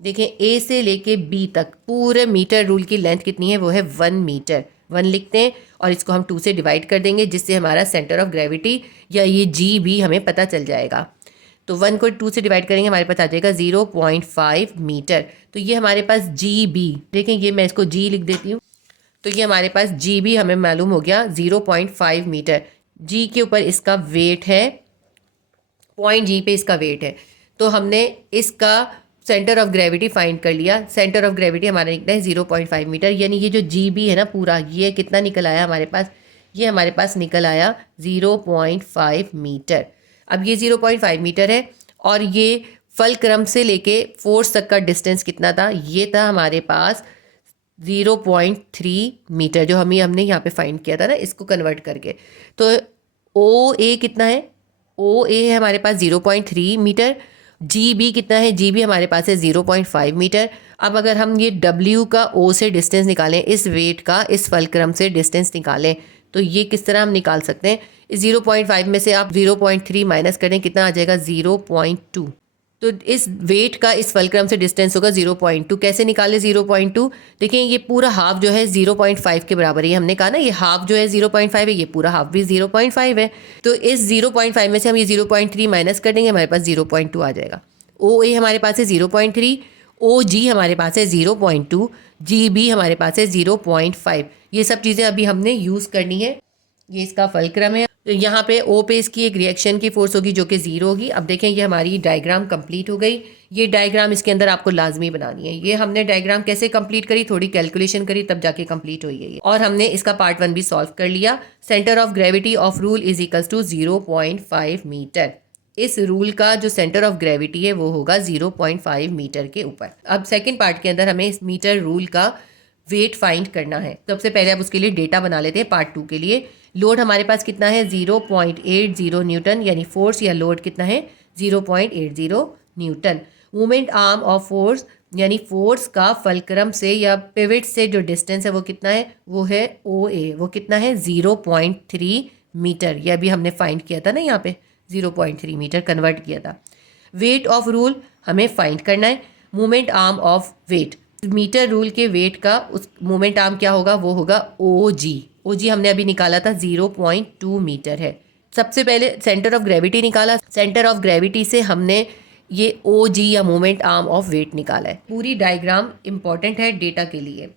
देखें A से लेके B तक पूरे मीटर रूल की लेंथ कितनी है वो है 1 मीटर। 1 लिखते हैं और इसको हम 2 से डिवाइड कर देंगे, जिससे हमारा सेंटर ऑफ ग्रेविटी या ये GB हमें पता चल जाएगा। तो 1 को 2 से डिवाइड करेंगे, हमारे पास आ जाएगा 0.5 मीटर। तो ये हमारे पास GB, देखें ये मैं इसको G लिख देती हूँ, तो ये हमारे पास GB हमें मालूम हो गया 0.5 मीटर। G के ऊपर इसका वेट है, पॉइंट G पे इसका वेट है, तो हमने इसका सेंटर ऑफ ग्रेविटी फाइंड कर लिया। सेंटर ऑफ ग्रेविटी हमारा निकला है 0.5 मीटर, यानी ये जो GB है ना पूरा, ये कितना निकल आया हमारे पास, ये हमारे पास निकल आया 0.5 मीटर। अब ये 0.5 मीटर है और ये फलक्रम से लेके फोर्स तक का डिस्टेंस कितना था, ये था हमारे पास 0.3 मीटर, जो हमने यहाँ पे फाइंड किया था ना इसको कन्वर्ट करके। तो OA कितना है, OA है हमारे पास 0.3 मीटर। GB कितना है, GB हमारे पास है 0.5 मीटर। अब अगर हम ये W का O से डिस्टेंस निकालें, इस वेट का इस फलक्रम से डिस्टेंस निकालें, तो ये किस तरह हम निकाल सकते हैं, इस 0.5 में से आप 0.3 माइनस करें, कितना आ जाएगा 0.2। तो इस वेट का इस फलक्रम से डिस्टेंस होगा 0.2। कैसे निकाले 0.2, देखिए ये पूरा हाफ जो है 0.5 के बराबर है। हमने कहा ना ये हाफ जो है 0.5 है, ये पूरा हाफ भी 0.5 है। तो इस 0.5 में से हम ये 0.3 माइनस कर देंगे, हमारे पास 0.2 आ जाएगा। OA हमारे पास है 0.3, OG हमारे पास है 0.2, GB हमारे पास है 0.5। ये सब चीज़ें अभी हमने यूज़ करनी है। ये इसका फलक्रम है, तो यहाँ पे O पे इसकी एक रिएक्शन की फोर्स होगी जो कि 0 होगी। अब देखें ये हमारी डायग्राम कंप्लीट हो गई। ये डायग्राम इसके अंदर आपको लाजमी बनानी है। ये हमने डायग्राम कैसे कंप्लीट करी, थोड़ी कैलकुलेशन करी तब जाके कंप्लीट हुई है ये। और हमने इसका पार्ट 1 भी सॉल्व कर लिया। Centre of gravity of rule is equals to 0.5 metre. इस रूल का जो सेंटर ऑफ ग्रेविटी है वो होगा 0.5 मीटर के ऊपर। अब सेकेंड पार्ट के अंदर हमें इस मीटर रूल का वेट फाइंड करना है। सबसे पहले अब उसके लिए डेटा बना लेते हैं पार्ट 2 के लिए। लोड हमारे पास कितना है 0.80 न्यूटन, यानी फोर्स या लोड कितना है 0.80 Newton. Movement arm of force यानी फोर्स का फलक्रम से या पिवट से जो डिस्टेंस है वो कितना है, वो है OA, वो कितना है 0.3 मीटर। ये अभी हमने फाइंड किया था ना, यहाँ पे 0.3 मीटर कन्वर्ट किया था। वेट ऑफ रूल हमें फाइंड करना है। Movement arm of weight, metre rule के वेट का उस मोमेंट आर्म क्या होगा, वो होगा OG हमने अभी निकाला था 0.2 मीटर है। सबसे पहले सेंटर ऑफ ग्रेविटी निकाला, सेंटर ऑफ ग्रेविटी से हमने ये OG या मोमेंट आर्म ऑफ वेट निकाला है। पूरी डायग्राम इंपॉर्टेंट है डेटा के लिए।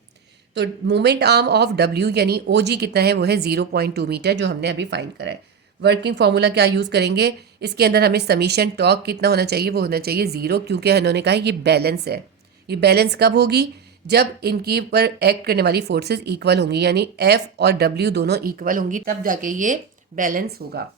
तो मोमेंट आर्म ऑफ W यानी OG कितना है, वो है 0.2 मीटर, जो हमने अभी फाइंड करा है। वर्किंग फार्मूला क्या यूज़ करेंगे, इसके अंदर हमें समीशन टॉर्क कितना होना चाहिए, वो होना चाहिए 0, क्योंकि उन्होंने कहा ये बैलेंस है। ये बैलेंस कब होगी, जब इनकी पर एक्ट करने वाली फोर्सेस इक्वल होंगी, यानी F और W दोनों इक्वल होंगी, तब जाके ये बैलेंस होगा।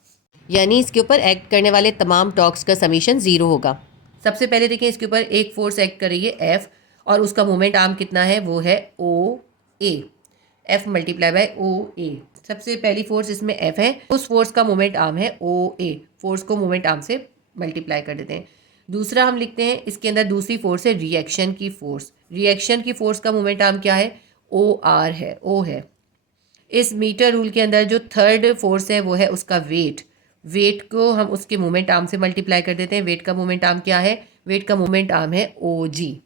यानी इसके ऊपर एक्ट करने वाले तमाम टॉर्क्स का समीशन 0 होगा। सबसे पहले देखिए इसके ऊपर एक फोर्स एक्ट कर रही है F, और उसका मोमेंट आर्म कितना है, वो है OA। F मल्टीप्लाई बाय ओ ए। सबसे पहली फोर्स इसमें F है, उस फोर्स का मोमेंट आर्म है ओ ए। फोर्स को मोमेंट आर्म से मल्टीप्लाई कर देते हैं। दूसरा हम लिखते हैं, इसके अंदर दूसरी फोर्स है रिएक्शन की फोर्स। रिएक्शन की फोर्स का मोमेंट आर्म क्या है? ओ आर है, ओ है। इस मीटर रूल के अंदर जो थर्ड फोर्स है वो है उसका वेट। वेट को हम उसके मोमेंट आर्म से मल्टीप्लाई कर देते हैं। वेट का मोमेंट आर्म क्या है? वेट का मोमेंट आर्म है ओ जी,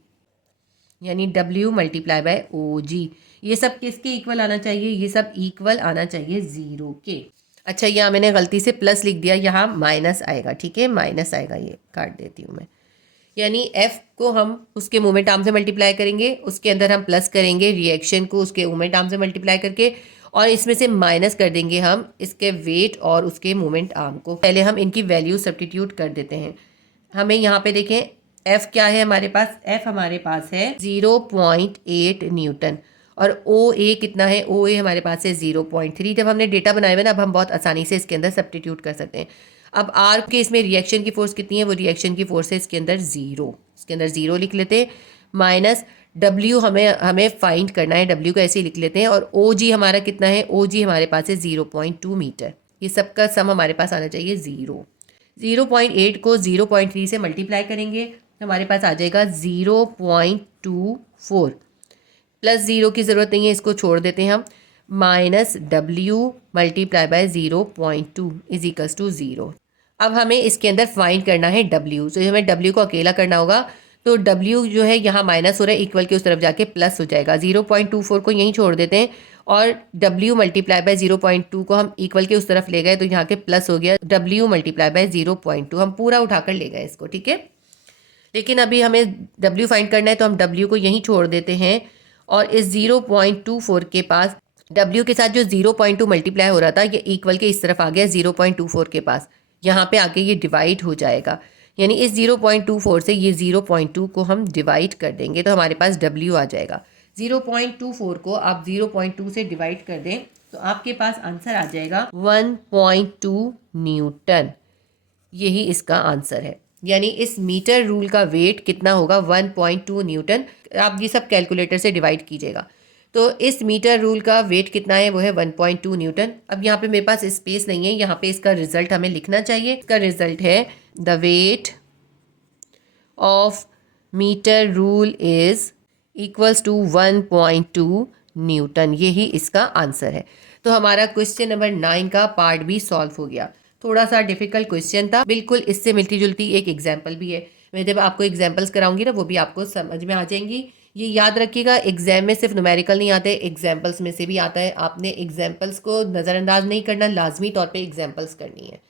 यानी W मल्टीप्लाई बाय ओ जी। ये सब किसके इक्वल आना चाहिए? ये सब इक्वल आना चाहिए 0 के। अच्छा, यहाँ मैंने गलती से प्लस लिख दिया, यहाँ माइनस आएगा, ठीक है, माइनस आएगा, ये काट देती हूँ मैं। यानी F को हम उसके मोमेंट आर्म से मल्टीप्लाई करेंगे, उसके अंदर हम प्लस करेंगे रिएक्शन को उसके मोमेंट आर्म से मल्टीप्लाई करके, और इसमें से माइनस कर देंगे हम इसके वेट और उसके मोमेंट आर्म को। पहले हम इनकी वैल्यू सब्स्टिट्यूट कर देते हैं। हमें यहाँ पे देखें F क्या है हमारे पास? F हमारे पास है 0.8 न्यूटन, और ओ ए कितना है? ओ ए हमारे पास है 0.3। जब हमने डेटा बनाए हुए ना, अब हम बहुत आसानी से इसके अंदर सब्स्टिट्यूट कर सकते हैं। अब आर के इसमें रिएक्शन की फोर्स कितनी है? वो रिएक्शन की फोर्स है इसके अंदर 0, इसके अंदर 0 लिख लेते हैं, माइनस डब्ल्यू हमें फाइंड करना है, डब्ल्यू को ऐसे ही लिख लेते हैं, और ओ जी हमारा कितना है? ओ जी हमारे पास है 0.2 मीटर। ये सबका सम हमारे पास आना चाहिए 0। 0.8 को 0.3 से मल्टीप्लाई करेंगे, हमारे पास आ जाएगा 0.24। प्लस 0 की ज़रूरत नहीं है, इसको छोड़ देते हैं हम, minus W multiply by 0.2 is equals to 0। अब हमें इसके अंदर फाइंड करना है W, तो हमें W को अकेला करना होगा, तो W जो है यहाँ माइनस हो रहा है, इक्वल के उस तरफ जाके प्लस हो जाएगा। 0.24 को यहीं छोड़ देते हैं, और W मल्टीप्लाई बाय 0.2 को हम इक्वल के उस तरफ ले गए, तो यहाँ के प्लस हो गया। W मल्टीप्लाई बाय 0.2 हम पूरा उठाकर ले गए इसको, ठीक है। लेकिन अभी हमें W फाइंड करना है, तो हम W को यहीं छोड़ देते हैं, और इस 0.24 के पास W के साथ जो 0.2 मल्टीप्लाई हो रहा था, ये इक्वल के इस तरफ आ गया 0.24 के पास, यहाँ पे आके ये डिवाइड हो जाएगा। यानी इस 0.24 से ये 0.2 को हम डिवाइड कर देंगे, तो हमारे पास W आ जाएगा। 0.24 को आप 0.2 से डिवाइड कर दें, तो आपके पास आंसर आ जाएगा 1.2 न्यूटन। यही इसका आंसर है। यानी इस मीटर रूल का वेट कितना होगा? 1.2 न्यूटन। आप ये सब कैलकुलेटर से डिवाइड कीजिएगा। तो इस मीटर रूल का वेट कितना है? वो है 1.2 न्यूटन। अब यहाँ पे मेरे पास स्पेस नहीं है, यहाँ पे इसका रिजल्ट हमें लिखना चाहिए। इसका रिजल्ट है the weight of metre rule is equals to 1.2 newton. यही इसका आंसर है। तो हमारा क्वेश्चन नंबर 9 का पार्ट भी सॉल्व हो गया। थोड़ा सा डिफिकल्ट क्वेश्चन था, बिल्कुल इससे मिलती जुलती एक एग्जाम्पल भी है। मैं जब आपको एग्जाम्पल्स कराऊंगी ना, वो भी आपको समझ में आ जाएंगी। ये याद रखिएगा, एग्जाम में सिर्फ न्यूमेरिकल नहीं आते, एग्जाम्पल्स में से भी आता है। आपने एग्जाम्पल्स को नज़रअंदाज नहीं करना, लाजमी तौर पे एग्जाम्पल्स करनी है।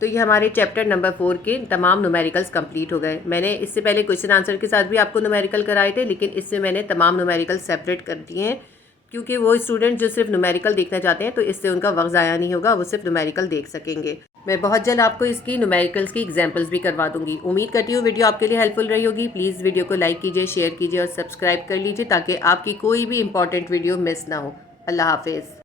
तो ये हमारे चैप्टर नंबर 4 के तमाम न्यूमेरिकल्स कंप्लीट हो गए। मैंने इससे पहले क्वेश्चन आंसर के साथ भी आपको न्यूमेरिकल कराए थे, लेकिन इससे मैंने तमाम न्यूमेरिकल सेपरेट कर दिए हैं, क्योंकि वो स्टूडेंट जो सिर्फ न्यूमेरिकल देखना चाहते हैं, तो इससे उनका वक्त ज़ाया नहीं होगा, वो सिर्फ न्यूमेरिकल देख सकेंगे। मैं बहुत जल्द आपको इसकी न्यूमेरिकल्स की एग्जाम्पल्स भी करवा दूंगी। उम्मीद करती हूँ वीडियो आपके लिए हेल्पफुल रही होगी। प्लीज़ वीडियो को लाइक कीजिए, शेयर कीजिए और सब्सक्राइब कर लीजिए, ताकि आपकी कोई भी इंपॉर्टेंट वीडियो मिस ना हो। अल्लाह हाफिज़।